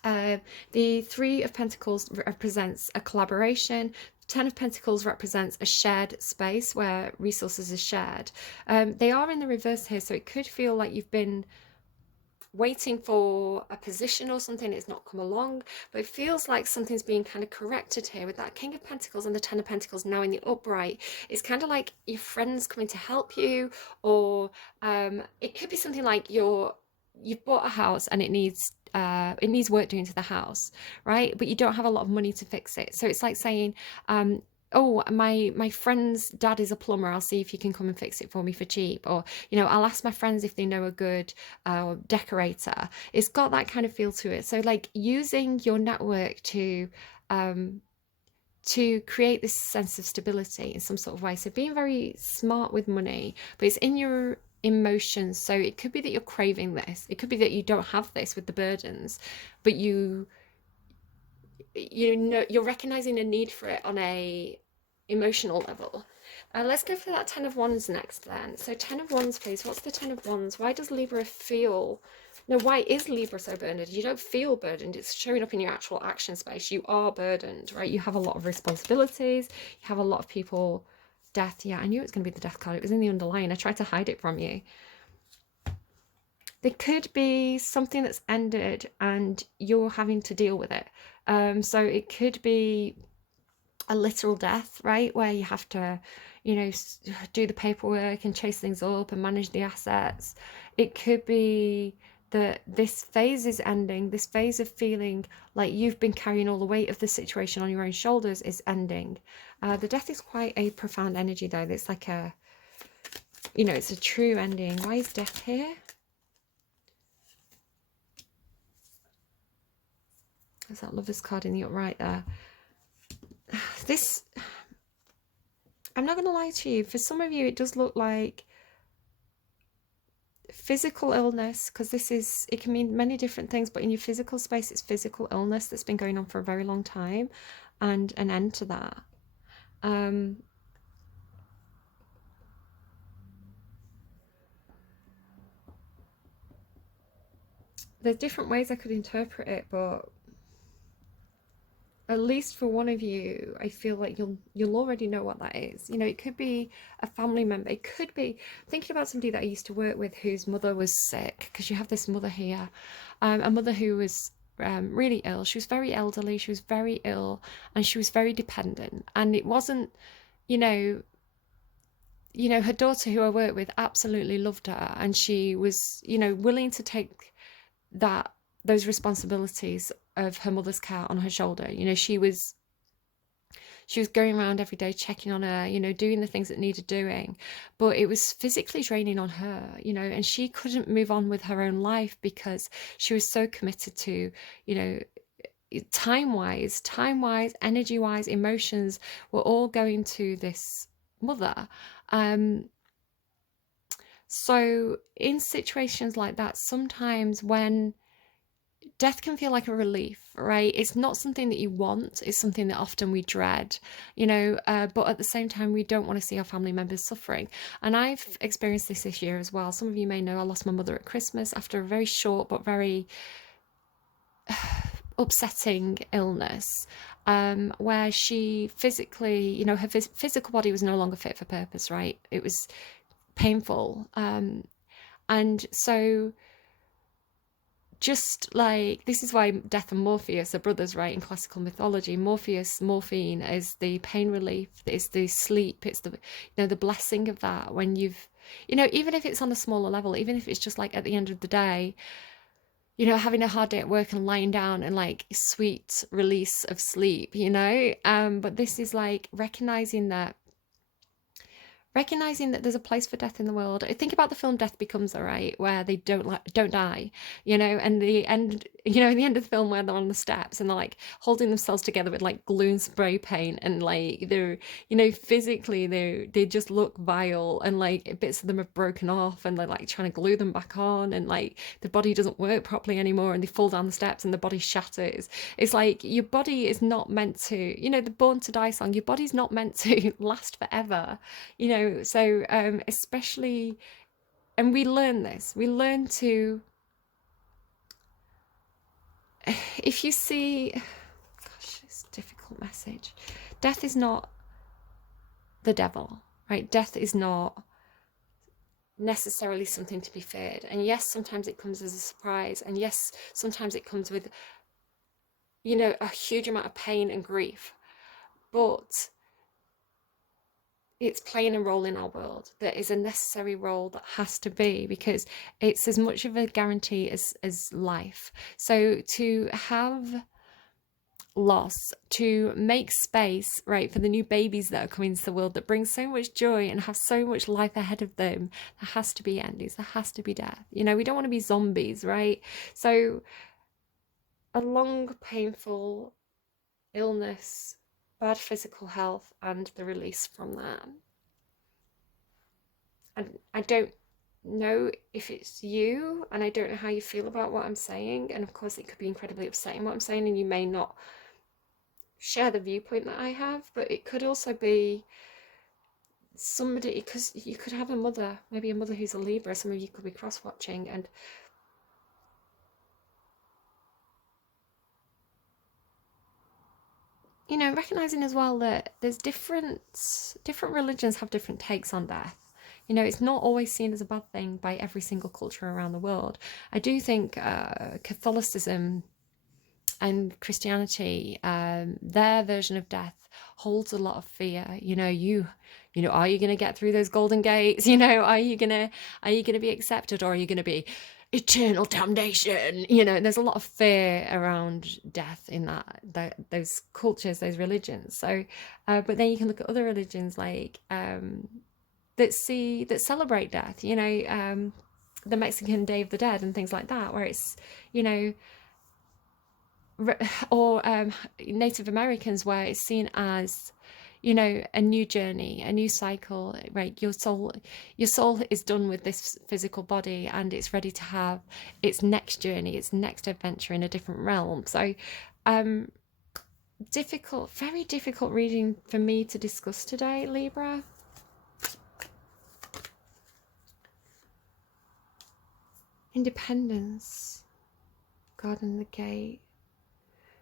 The Three of Pentacles represents a collaboration. Ten of Pentacles represents a shared space where resources are shared. They are in the reverse here, so it could feel like you've been waiting for a position or something, it's not come along, but it feels like something's being kind of corrected here with that King of Pentacles and the Ten of Pentacles now in the upright. It's kind of like your friends coming to help you, or it could be something like you've bought a house and it needs work doing to the house, right? But you don't have a lot of money to fix it. So it's like saying, oh, my friend's dad is a plumber, I'll see if you can come and fix it for me for cheap. Or, you know, I'll ask my friends if they know a good decorator. It's got that kind of feel to it. So like using your network to create this sense of stability in some sort of way. So being very smart with money, but it's in your emotions. So it could be that you're craving this. It could be that you don't have this with the burdens, but you know you're recognizing a need for it on a emotional level. Let's go for that Ten of Wands next then. So Ten of Wands, please. What's the Ten of Wands? Why does Libra feel, no, why is Libra so burdened? You don't feel burdened. It's showing up in your actual action space. You are burdened, right? You have a lot of responsibilities. You have a lot of people. Death, yeah, I knew it was going to be the Death card. It was in the underlying. I tried to hide it from you. There could be something that's ended and you're having to deal with it. So it could be a literal death, right? Where you have to, you know, do the paperwork and chase things up and manage the assets. It could be that this phase is ending. This phase of feeling like you've been carrying all the weight of the situation on your own shoulders is ending. The death is quite a profound energy, though. It's like a, you know, it's a true ending. Why is death here? There's that Lover's card in the upright there. This, I'm not going to lie to you. For some of you, it does look like physical illness, because this is, it can mean many different things, but in your physical space, it's physical illness that's been going on for a very long time, and an end to that. There's different ways I could interpret it, but at least for one of you, I feel like you'll already know what that is. You know, it could be a family member. It could be thinking about somebody that I used to work with whose mother was sick, because you have this mother here, a mother who was really ill. She was very elderly. She was very ill, and she was very dependent. And it wasn't, you know, her daughter who I worked with absolutely loved her, and she was, you know, willing to take those responsibilities of her mother's care on her shoulder. You know, she was going around every day checking on her, you know, doing the things that needed doing, but it was physically draining on her, you know, and she couldn't move on with her own life because she was so committed to, you know, time-wise, energy-wise, emotions were all going to this mother. So in situations like that, sometimes when death can feel like a relief, right? It's not something that you want. It's something that often we dread, you know, but at the same time, we don't want to see our family members suffering. And I've experienced this year as well. Some of you may know I lost my mother at Christmas after a very short but very upsetting illness, where she physically, you know, her physical body was no longer fit for purpose, right? It was painful. And so just like, this is why Death and Morpheus are brothers, right? In classical mythology, morphine is the pain relief, it's the sleep, it's the, you know, the blessing of that when you've, you know, even if it's on a smaller level, even if it's just like at the end of the day, you know, having a hard day at work and lying down and like sweet release of sleep, you know, but this is like recognizing that there's a place for death in the world. I think about the film Death Becomes Her, right, where they don't die, you know, and the end, you know, in the end of the film where they're on the steps and they're like holding themselves together with like glue and spray paint, and like they're, you know, physically they just look vile, and like bits of them have broken off and they're like trying to glue them back on, and like the body doesn't work properly anymore, and they fall down the steps and the body shatters. It's like your body is not meant to, you know, the Born to Die song, your body's not meant to last forever, you know. So especially, and we learn to, if you see, gosh, it's a difficult message. Death is not the devil, right? Death is not necessarily something to be feared. And yes, sometimes it comes as a surprise, and yes, sometimes it comes with, you know, a huge amount of pain and grief, but it's playing a role in our world that is a necessary role that has to be, because it's as much of a guarantee as life. So to have loss, to make space, right, for the new babies that are coming into the world that bring so much joy and have so much life ahead of them, there has to be endings, there has to be death. You know, we don't want to be zombies, right? So a long, painful illness, bad physical health, and the release from that. And I don't know if it's you, and I don't know how you feel about what I'm saying, and of course it could be incredibly upsetting what I'm saying, and you may not share the viewpoint that I have, but it could also be somebody, because you could have a mother, maybe a mother who's a Libra. Some of you could be cross-watching, and you know, recognizing as well that there's different religions have different takes on death. You know, it's not always seen as a bad thing by every single culture around the world. I do think Catholicism and Christianity, their version of death holds a lot of fear. You know, You know, are you going to get through those golden gates? You know, are you going to be accepted, or are you going to be eternal damnation? You know, there's a lot of fear around death in those cultures, those religions. So, but then you can look at other religions like that celebrate death. You know, the Mexican Day of the Dead and things like that, where it's, you know, or Native Americans, where it's seen as, you know, a new journey, a new cycle, right? Your soul is done with this physical body, and it's ready to have its next journey, its next adventure in a different realm. So difficult, very difficult reading for me to discuss today, Libra. Independence, God and the Gate.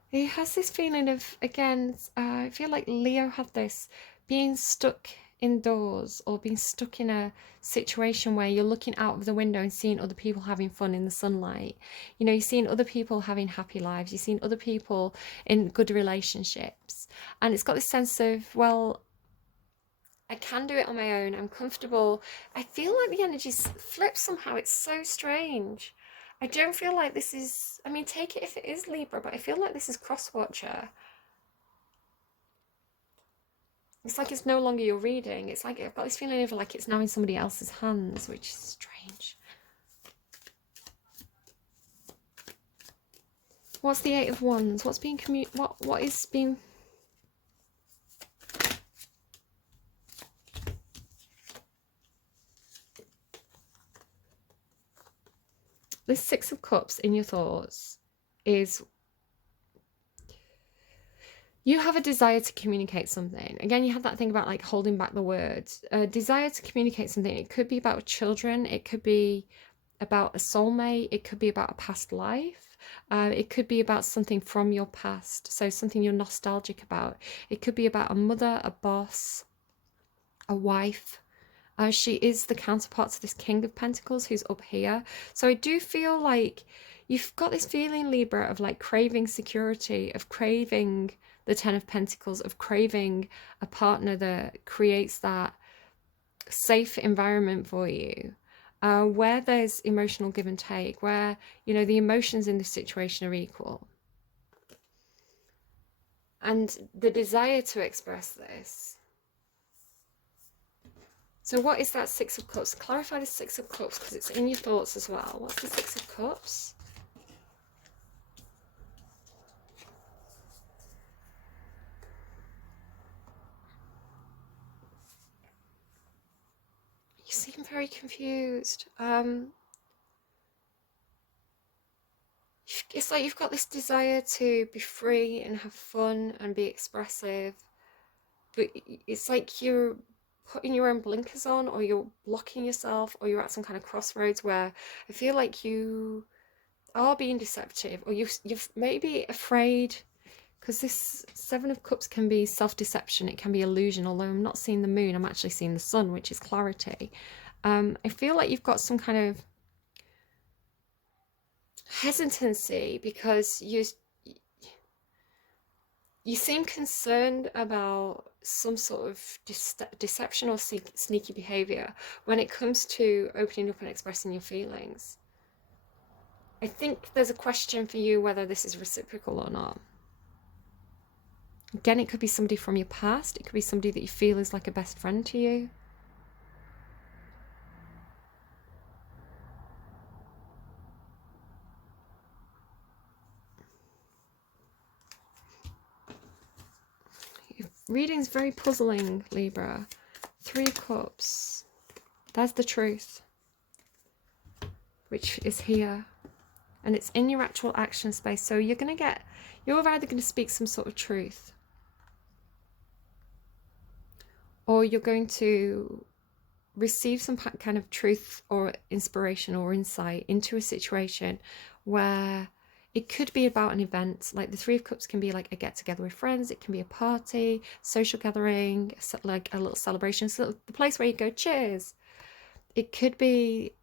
It has this feeling of, again, I feel like Leo had this, being stuck indoors, or being stuck in a situation where you're looking out of the window and seeing other people having fun in the sunlight. You know, you're seeing other people having happy lives. You're seeing other people in good relationships. And it's got this sense of, well, I can do it on my own. I'm comfortable. I feel like the energy's flipped somehow. It's so strange. I don't feel like this is, I mean, take it if it is Libra, but I feel like this is Crosswatcher. It's like it's no longer your reading. It's like I've got this feeling of like it's now in somebody else's hands, which is strange. What's the Eight of Wands? What's being what is being... This Six of Cups in your thoughts is, you have a desire to communicate something. Again, you have that thing about like holding back the words. A desire to communicate something. It could be about children. It could be about a soulmate. It could be about a past life. It could be about something from your past. So something you're nostalgic about. It could be about a mother, a boss, a wife. She is the counterpart to this King of Pentacles who's up here. So I do feel like you've got this feeling, Libra, of like craving security, of craving the Ten of Pentacles, of craving a partner that creates that safe environment for you, where there's emotional give and take, where, you know, the emotions in this situation are equal. And the desire to express this. So what is that Six of Cups? Clarify the Six of Cups, because it's in your thoughts as well. What's the Six of Cups? You seem very confused. It's like you've got this desire to be free and have fun and be expressive, but it's like you're putting your own blinkers on, or you're blocking yourself, or you're at some kind of crossroads where I feel like you are being deceptive, or you're maybe afraid, because this Seven of Cups can be self-deception, it can be illusion. Although I'm not seeing the moon, I'm actually seeing the sun, which is clarity. I feel like you've got some kind of hesitancy because you seem concerned about some sort of deception or sneaky behavior when it comes to opening up and expressing your feelings. I think there's a question for you whether this is reciprocal or not. Again, it could be somebody from your past. It could be somebody that you feel is like a best friend to you. Reading's very puzzling, Libra. Three of Cups. There's the truth, which is here. And it's in your actual action space. So you're either going to speak some sort of truth, or you're going to receive some kind of truth or inspiration or insight into a situation where it could be about an event. Like the Three of Cups can be like a get together with friends. It can be a party, social gathering, like a little celebration. So the place where you go, cheers. It could be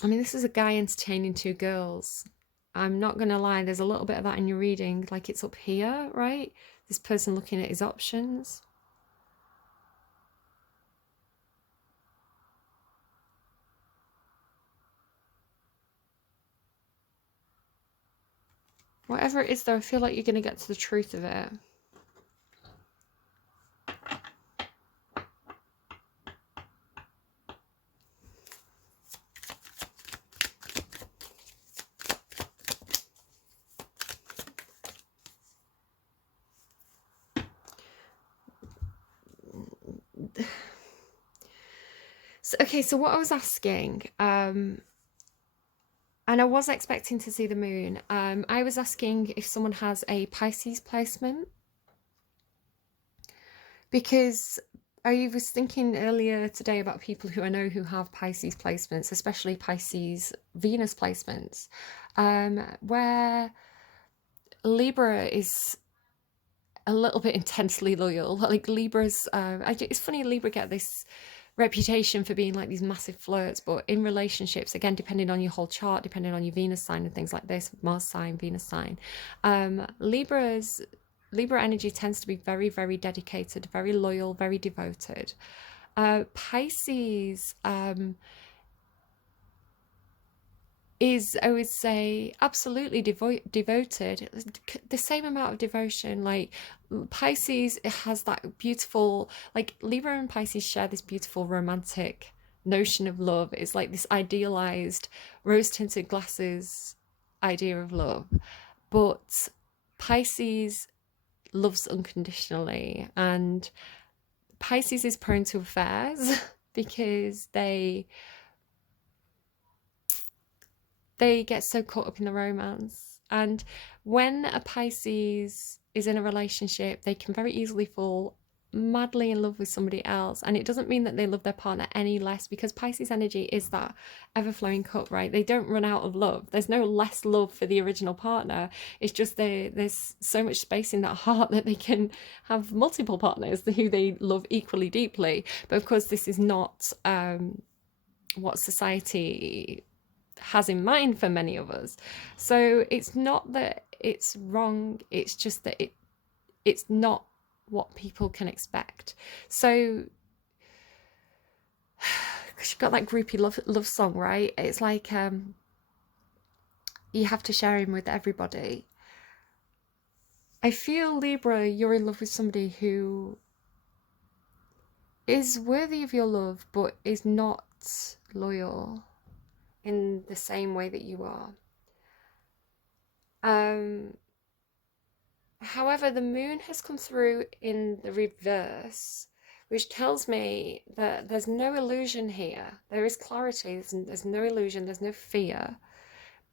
this is a guy entertaining two girls. I'm not going to lie, there's a little bit of that in your reading, like it's up here, right? This person looking at his options. Whatever it is though, I feel like you're going to get to the truth of it. So, okay, so what I was asking, and I was expecting to see the moon. I was asking if someone has a Pisces placement, because I was thinking earlier today about people who I know who have Pisces placements, especially Pisces Venus placements, where Libra is a little bit intensely loyal. Like Libras, it's funny, Libra get this reputation for being like these massive flirts, but in relationships, again, depending on your whole chart, depending on your Venus sign and things like this, Mars sign, Venus sign, Libra energy tends to be very, very dedicated, very loyal, very devoted. Pisces is, I would say, absolutely devoted, the same amount of devotion. Like Pisces, it has that beautiful, like Libra and Pisces share this beautiful romantic notion of love. It's like this idealized rose-tinted glasses idea of love, but Pisces loves unconditionally, and Pisces is prone to affairs because they get so caught up in the romance. And when a Pisces is in a relationship, they can very easily fall madly in love with somebody else. And it doesn't mean that they love their partner any less, because Pisces energy is that ever-flowing cup, right? They don't run out of love. There's no less love for the original partner. It's just there's so much space in that heart that they can have multiple partners who they love equally deeply. But of course, this is not what society has in mind for many of us. So it's not that it's wrong, it's just that it's not what people can expect. So because you've got that groupie love song, right? It's like you have to share him with everybody. I feel, Libra, you're in love with somebody who is worthy of your love but is not loyal in the same way that you are. However, the moon has come through in the reverse, which tells me that there's no illusion here. There is clarity, there's no illusion, there's no fear,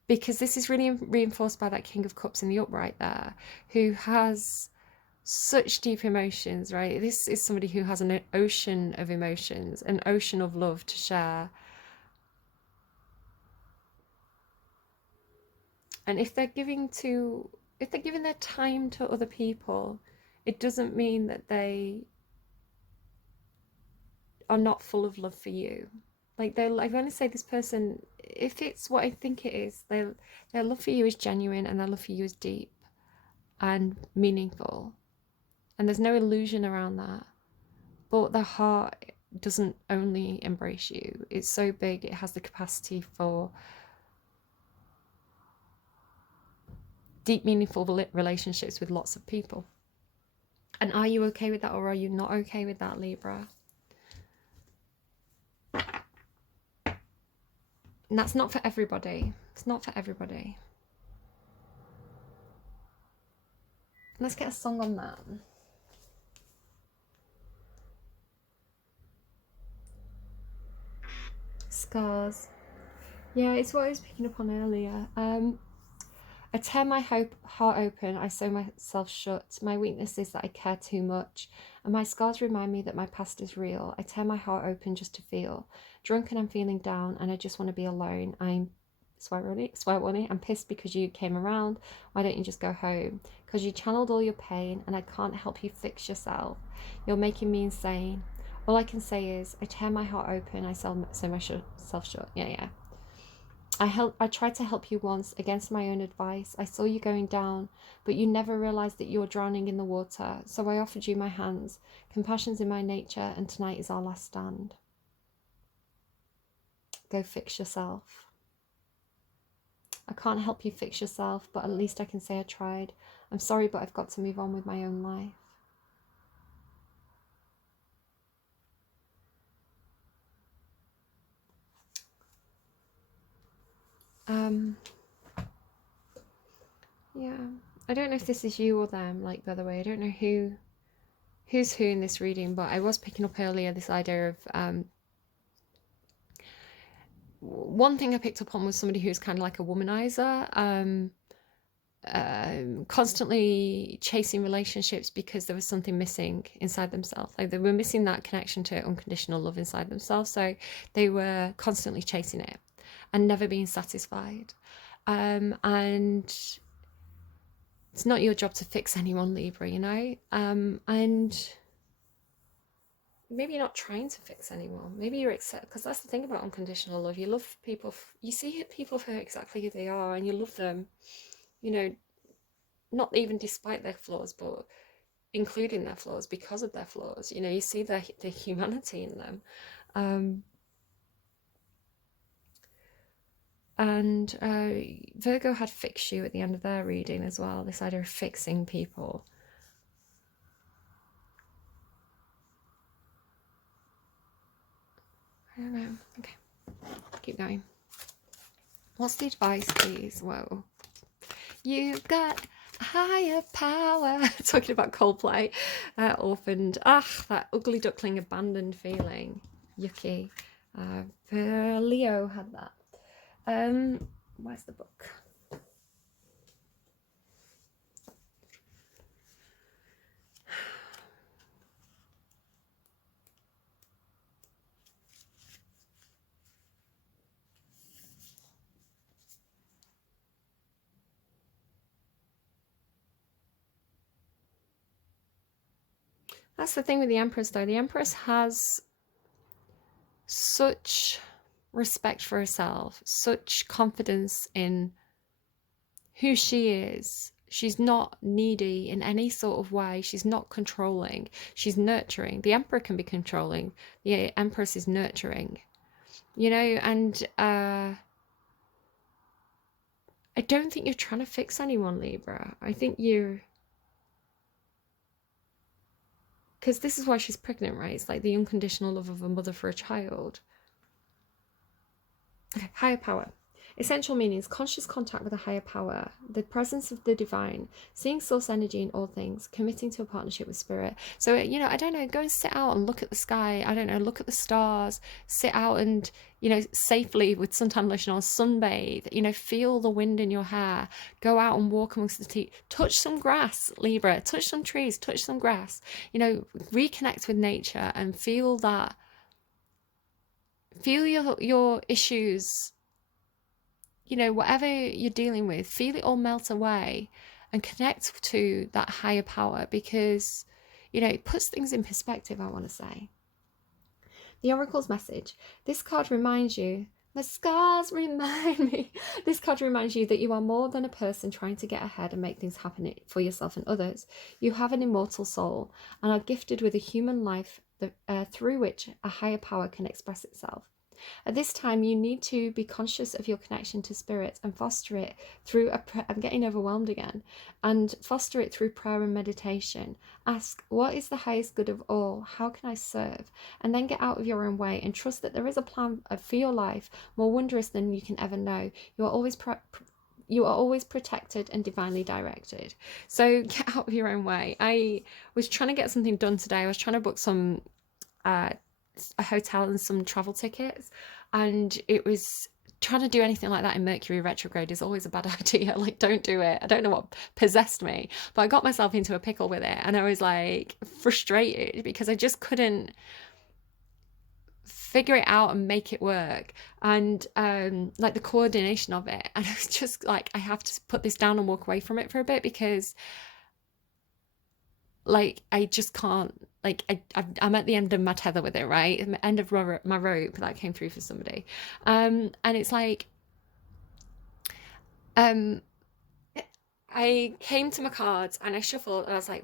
because this is really reinforced by that King of Cups in the upright there, who has such deep emotions, right? This is somebody who has an ocean of emotions, an ocean of love to share. And if they're giving their time to other people, it doesn't mean that they are not full of love for you. Like I want to say, this person, if it's what I think it is, their love for you is genuine, and their love for you is deep and meaningful, and there's no illusion around that. But their heart doesn't only embrace you. It's so big, it has the capacity for deep, meaningful relationships with lots of people. And are you okay with that, or are you not okay with that, Libra? And that's not for everybody. It's not for everybody. Let's get a song on that. Scars. Yeah, it's what I was picking up on earlier. I tear my heart open, I sew myself shut. My weakness is that I care too much, and my scars remind me that my past is real. I tear my heart open just to feel. Drunk and I'm feeling down, and I just want to be alone. I'm swear on it. I'm pissed because you came around. Why don't you just go home? Because you channeled all your pain, and I can't help you fix yourself. You're making me insane. All I can say is, I tear my heart open, I sew myself shut. Yeah. I tried to help you once against my own advice. I saw you going down, but you never realized that you were drowning in the water. So I offered you my hands. Compassion's in my nature, and tonight is our last stand. Go fix yourself. I can't help you fix yourself, but at least I can say I tried. I'm sorry, but I've got to move on with my own life. Yeah, I don't know if this is you or them, like, by the way. I don't know who's who in this reading, but I was picking up earlier this idea of one thing I picked up on was somebody who's kind of like a womanizer, constantly chasing relationships because there was something missing inside themselves. Like, they were missing that connection to unconditional love inside themselves, so they were constantly chasing it and never being satisfied. And it's not your job to fix anyone, Libra, you know? And maybe you're not trying to fix anyone. Maybe you're because that's the thing about unconditional love. You love people, you see people for exactly who they are, and you love them, you know, not even despite their flaws, but including their flaws because of their flaws. You know, you see the humanity in them. And Virgo had fix you at the end of their reading as well, this idea of fixing people. I don't know. Okay, keep going. What's the advice, please? Whoa. You've got a higher power. Talking about Coldplay. Orphaned. That ugly duckling abandoned feeling. Yucky. Leo had that. Where's the book? That's the thing with the Empress, though. The Empress has such respect for herself, such confidence in who she is. She's not needy in any sort of way. She's not controlling. She's nurturing. The Emperor can be controlling. The Empress is nurturing. You know, and I don't think you're trying to fix anyone, Libra. I think you're... Because this is why she's pregnant, right? It's like the unconditional love of a mother for a child. Okay, higher power. Essential meanings: conscious contact with a higher power, the presence of the divine, seeing source energy in all things, committing to a partnership with spirit. So, you know, I don't know, go and sit out and look at the sky. I don't know, look at the stars, sit out and, you know, safely with suntan lotion on, sunbathe, you know, feel the wind in your hair, go out and walk amongst the trees, touch some grass, Libra, touch some trees, touch some grass, you know, reconnect with nature and feel that, feel your issues, you know, whatever you're dealing with, feel it all melt away and connect to that higher power, because, you know, it puts things in perspective, I want to say. The Oracle's message. This card reminds you, my scars remind me. This card reminds you that you are more than a person trying to get ahead and make things happen for yourself and others. You have an immortal soul and are gifted with a human life that, through which a higher power can express itself. At this time, you need to be conscious of your connection to spirit and foster it through I'm getting overwhelmed again. And foster it through prayer and meditation. Ask, what is the highest good of all? How can I serve? And then get out of your own way and trust that there is a plan for your life more wondrous than you can ever know. You are always protected and divinely directed. So get out of your own way. I was trying to get something done today. I was trying to book some a hotel and some travel tickets, and it was trying to do anything like that in Mercury retrograde is always a bad idea. Like, don't do it. I don't know what possessed me, but I got myself into a pickle with it, and I was like frustrated because I just couldn't figure it out and make it work, and like the coordination of it, and I was just like, I have to put this down and walk away from it for a bit, because like I just can't, like I'm at the end of my tether with it, right? I'm at the end of my rope that came through for somebody, and it's like Um, I came to my cards and I shuffled and I was like,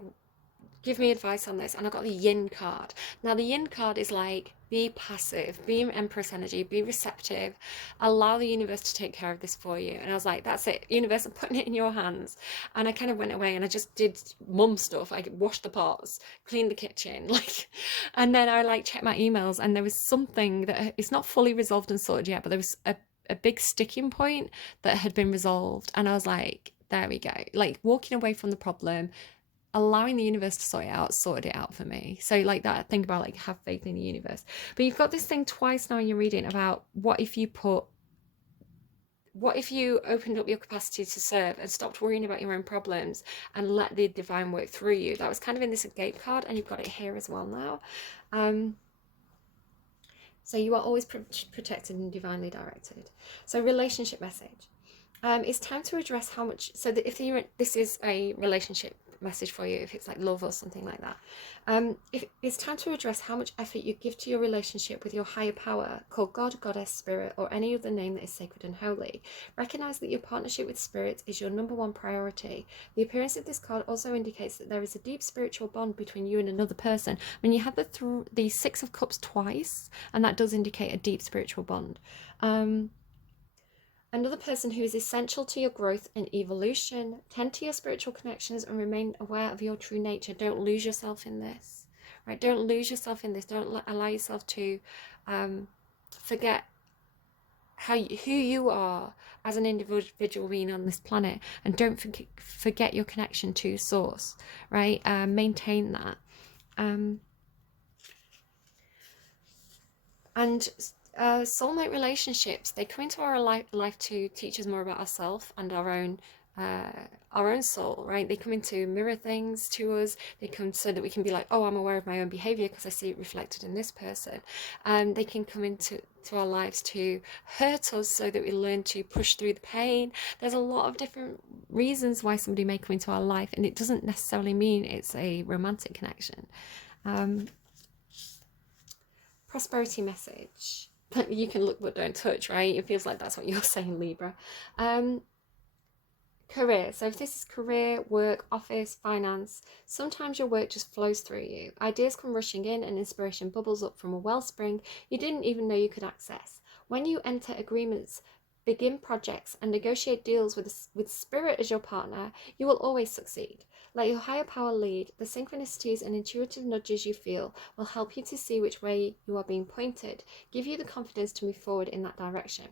give me advice on this. And I got the yin card. Now, the yin card is like, be passive, be Empress energy, be receptive, allow the universe to take care of this for you. And I was like, that's it, universe, I'm putting it in your hands. And I kind of went away and I just did mum stuff. I washed the pots, cleaned the kitchen, like, and then I like checked my emails and there was something that it's not fully resolved and sorted yet, but there was a big sticking point that had been resolved. And I was like, there we go. Like walking away from the problem, allowing the universe to sort it out, sorted it out for me. So like that, think about like have faith in the universe. But you've got this thing twice now in your reading about what if you opened up your capacity to serve and stopped worrying about your own problems and let the divine work through you. That was kind of in this escape card, and you've got it here as well now. So you are always protected and divinely directed. So relationship message. It's time to address how much, so that if this is a relationship message for you, if it's like love or something like that, if it's time to address how much effort you give to your relationship with your higher power, called God, Goddess, Spirit, or any other name that is sacred and holy. Recognize that your partnership with Spirit is your number one priority. The appearance of this card also indicates that there is a deep spiritual bond between you and another person. When you have the Six of Cups twice, and that does indicate a deep spiritual bond. Another person who is essential to your growth and evolution. Tend to your spiritual connections and remain aware of your true nature. Don't lose yourself in this, right? Don't lose yourself in this. Don't allow yourself to forget who you are as an individual being on this planet, and don't forget your connection to Source, right? Maintain that. And soulmate relationships, they come into our life to teach us more about ourselves and our own soul, right? They come in to mirror things to us. They come so that we can be like, oh, I'm aware of my own behavior because I see it reflected in this person. They can come into our lives to hurt us so that we learn to push through the pain. There's a lot of different reasons why somebody may come into our life, and it doesn't necessarily mean it's a romantic connection. Prosperity message. You can look but don't touch, right? It feels like that's what you're saying, Libra. Career. So if this is career, work, office, finance, sometimes your work just flows through you. Ideas come rushing in and inspiration bubbles up from a wellspring you didn't even know you could access. When you enter agreements, begin projects, and negotiate deals with Spirit as your partner, you will always succeed. Let your higher power lead. The synchronicities and intuitive nudges you feel will help you to see which way you are being pointed, give you the confidence to move forward in that direction.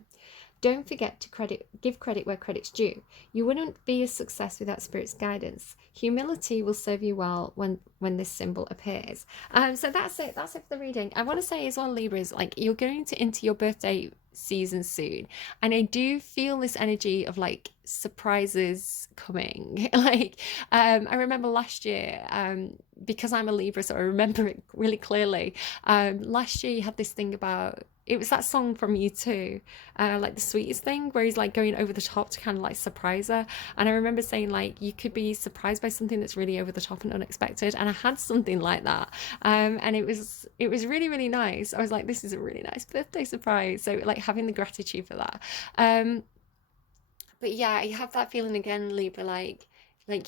Don't forget to give credit where credit's due. You wouldn't be a success without Spirit's guidance. Humility will serve you well when this symbol appears. So that's it. That's it for the reading. I want to say as well, Libras, like you're going into your birthday season soon, and I do feel this energy of like surprises coming. Like I remember last year, because I'm a Libra, so I remember it really clearly. Last year you had this thing about, it was that song from U2, like The Sweetest Thing, where he's like going over the top to kind of like surprise her. And I remember saying like, you could be surprised by something that's really over the top and unexpected. And I had something like that. And it was really, really nice. I was like, this is a really nice birthday surprise. So like having the gratitude for that. But yeah, you have that feeling again, Libra, like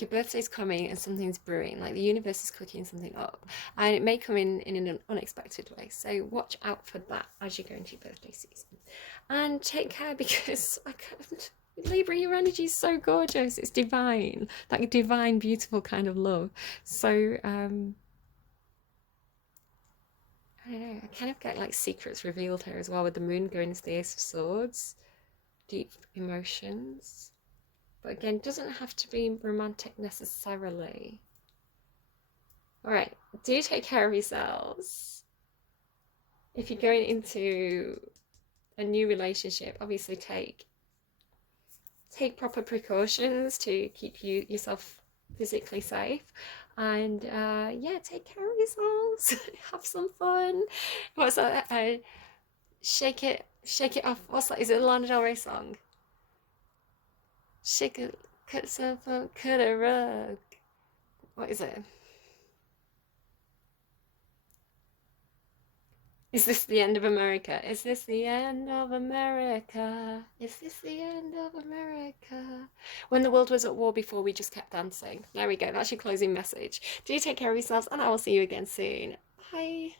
your birthday's coming and something's brewing, like the universe is cooking something up, and it may come in an unexpected way. So watch out for that as you go into your birthday season, and take care, because Libra, your energy is so gorgeous. It's divine, that divine, beautiful kind of love. So I don't know, I kind of get like secrets revealed here as well, with the moon going into the Ace of Swords, deep emotions. But again, doesn't have to be romantic necessarily. All right, do take care of yourselves. If you're going into a new relationship, obviously take proper precautions to keep yourself physically safe. And yeah, take care of yourselves. Have some fun. What's that? Shake it off. What's that? Is it a Lana Del Rey song? Shake it, cut a rug. What is it? Is this the end of America? Is this the end of America? Is this the end of America? When the world was at war before, we just kept dancing. There we go. That's your closing message. Do take care of yourselves, and I will see you again soon. Bye.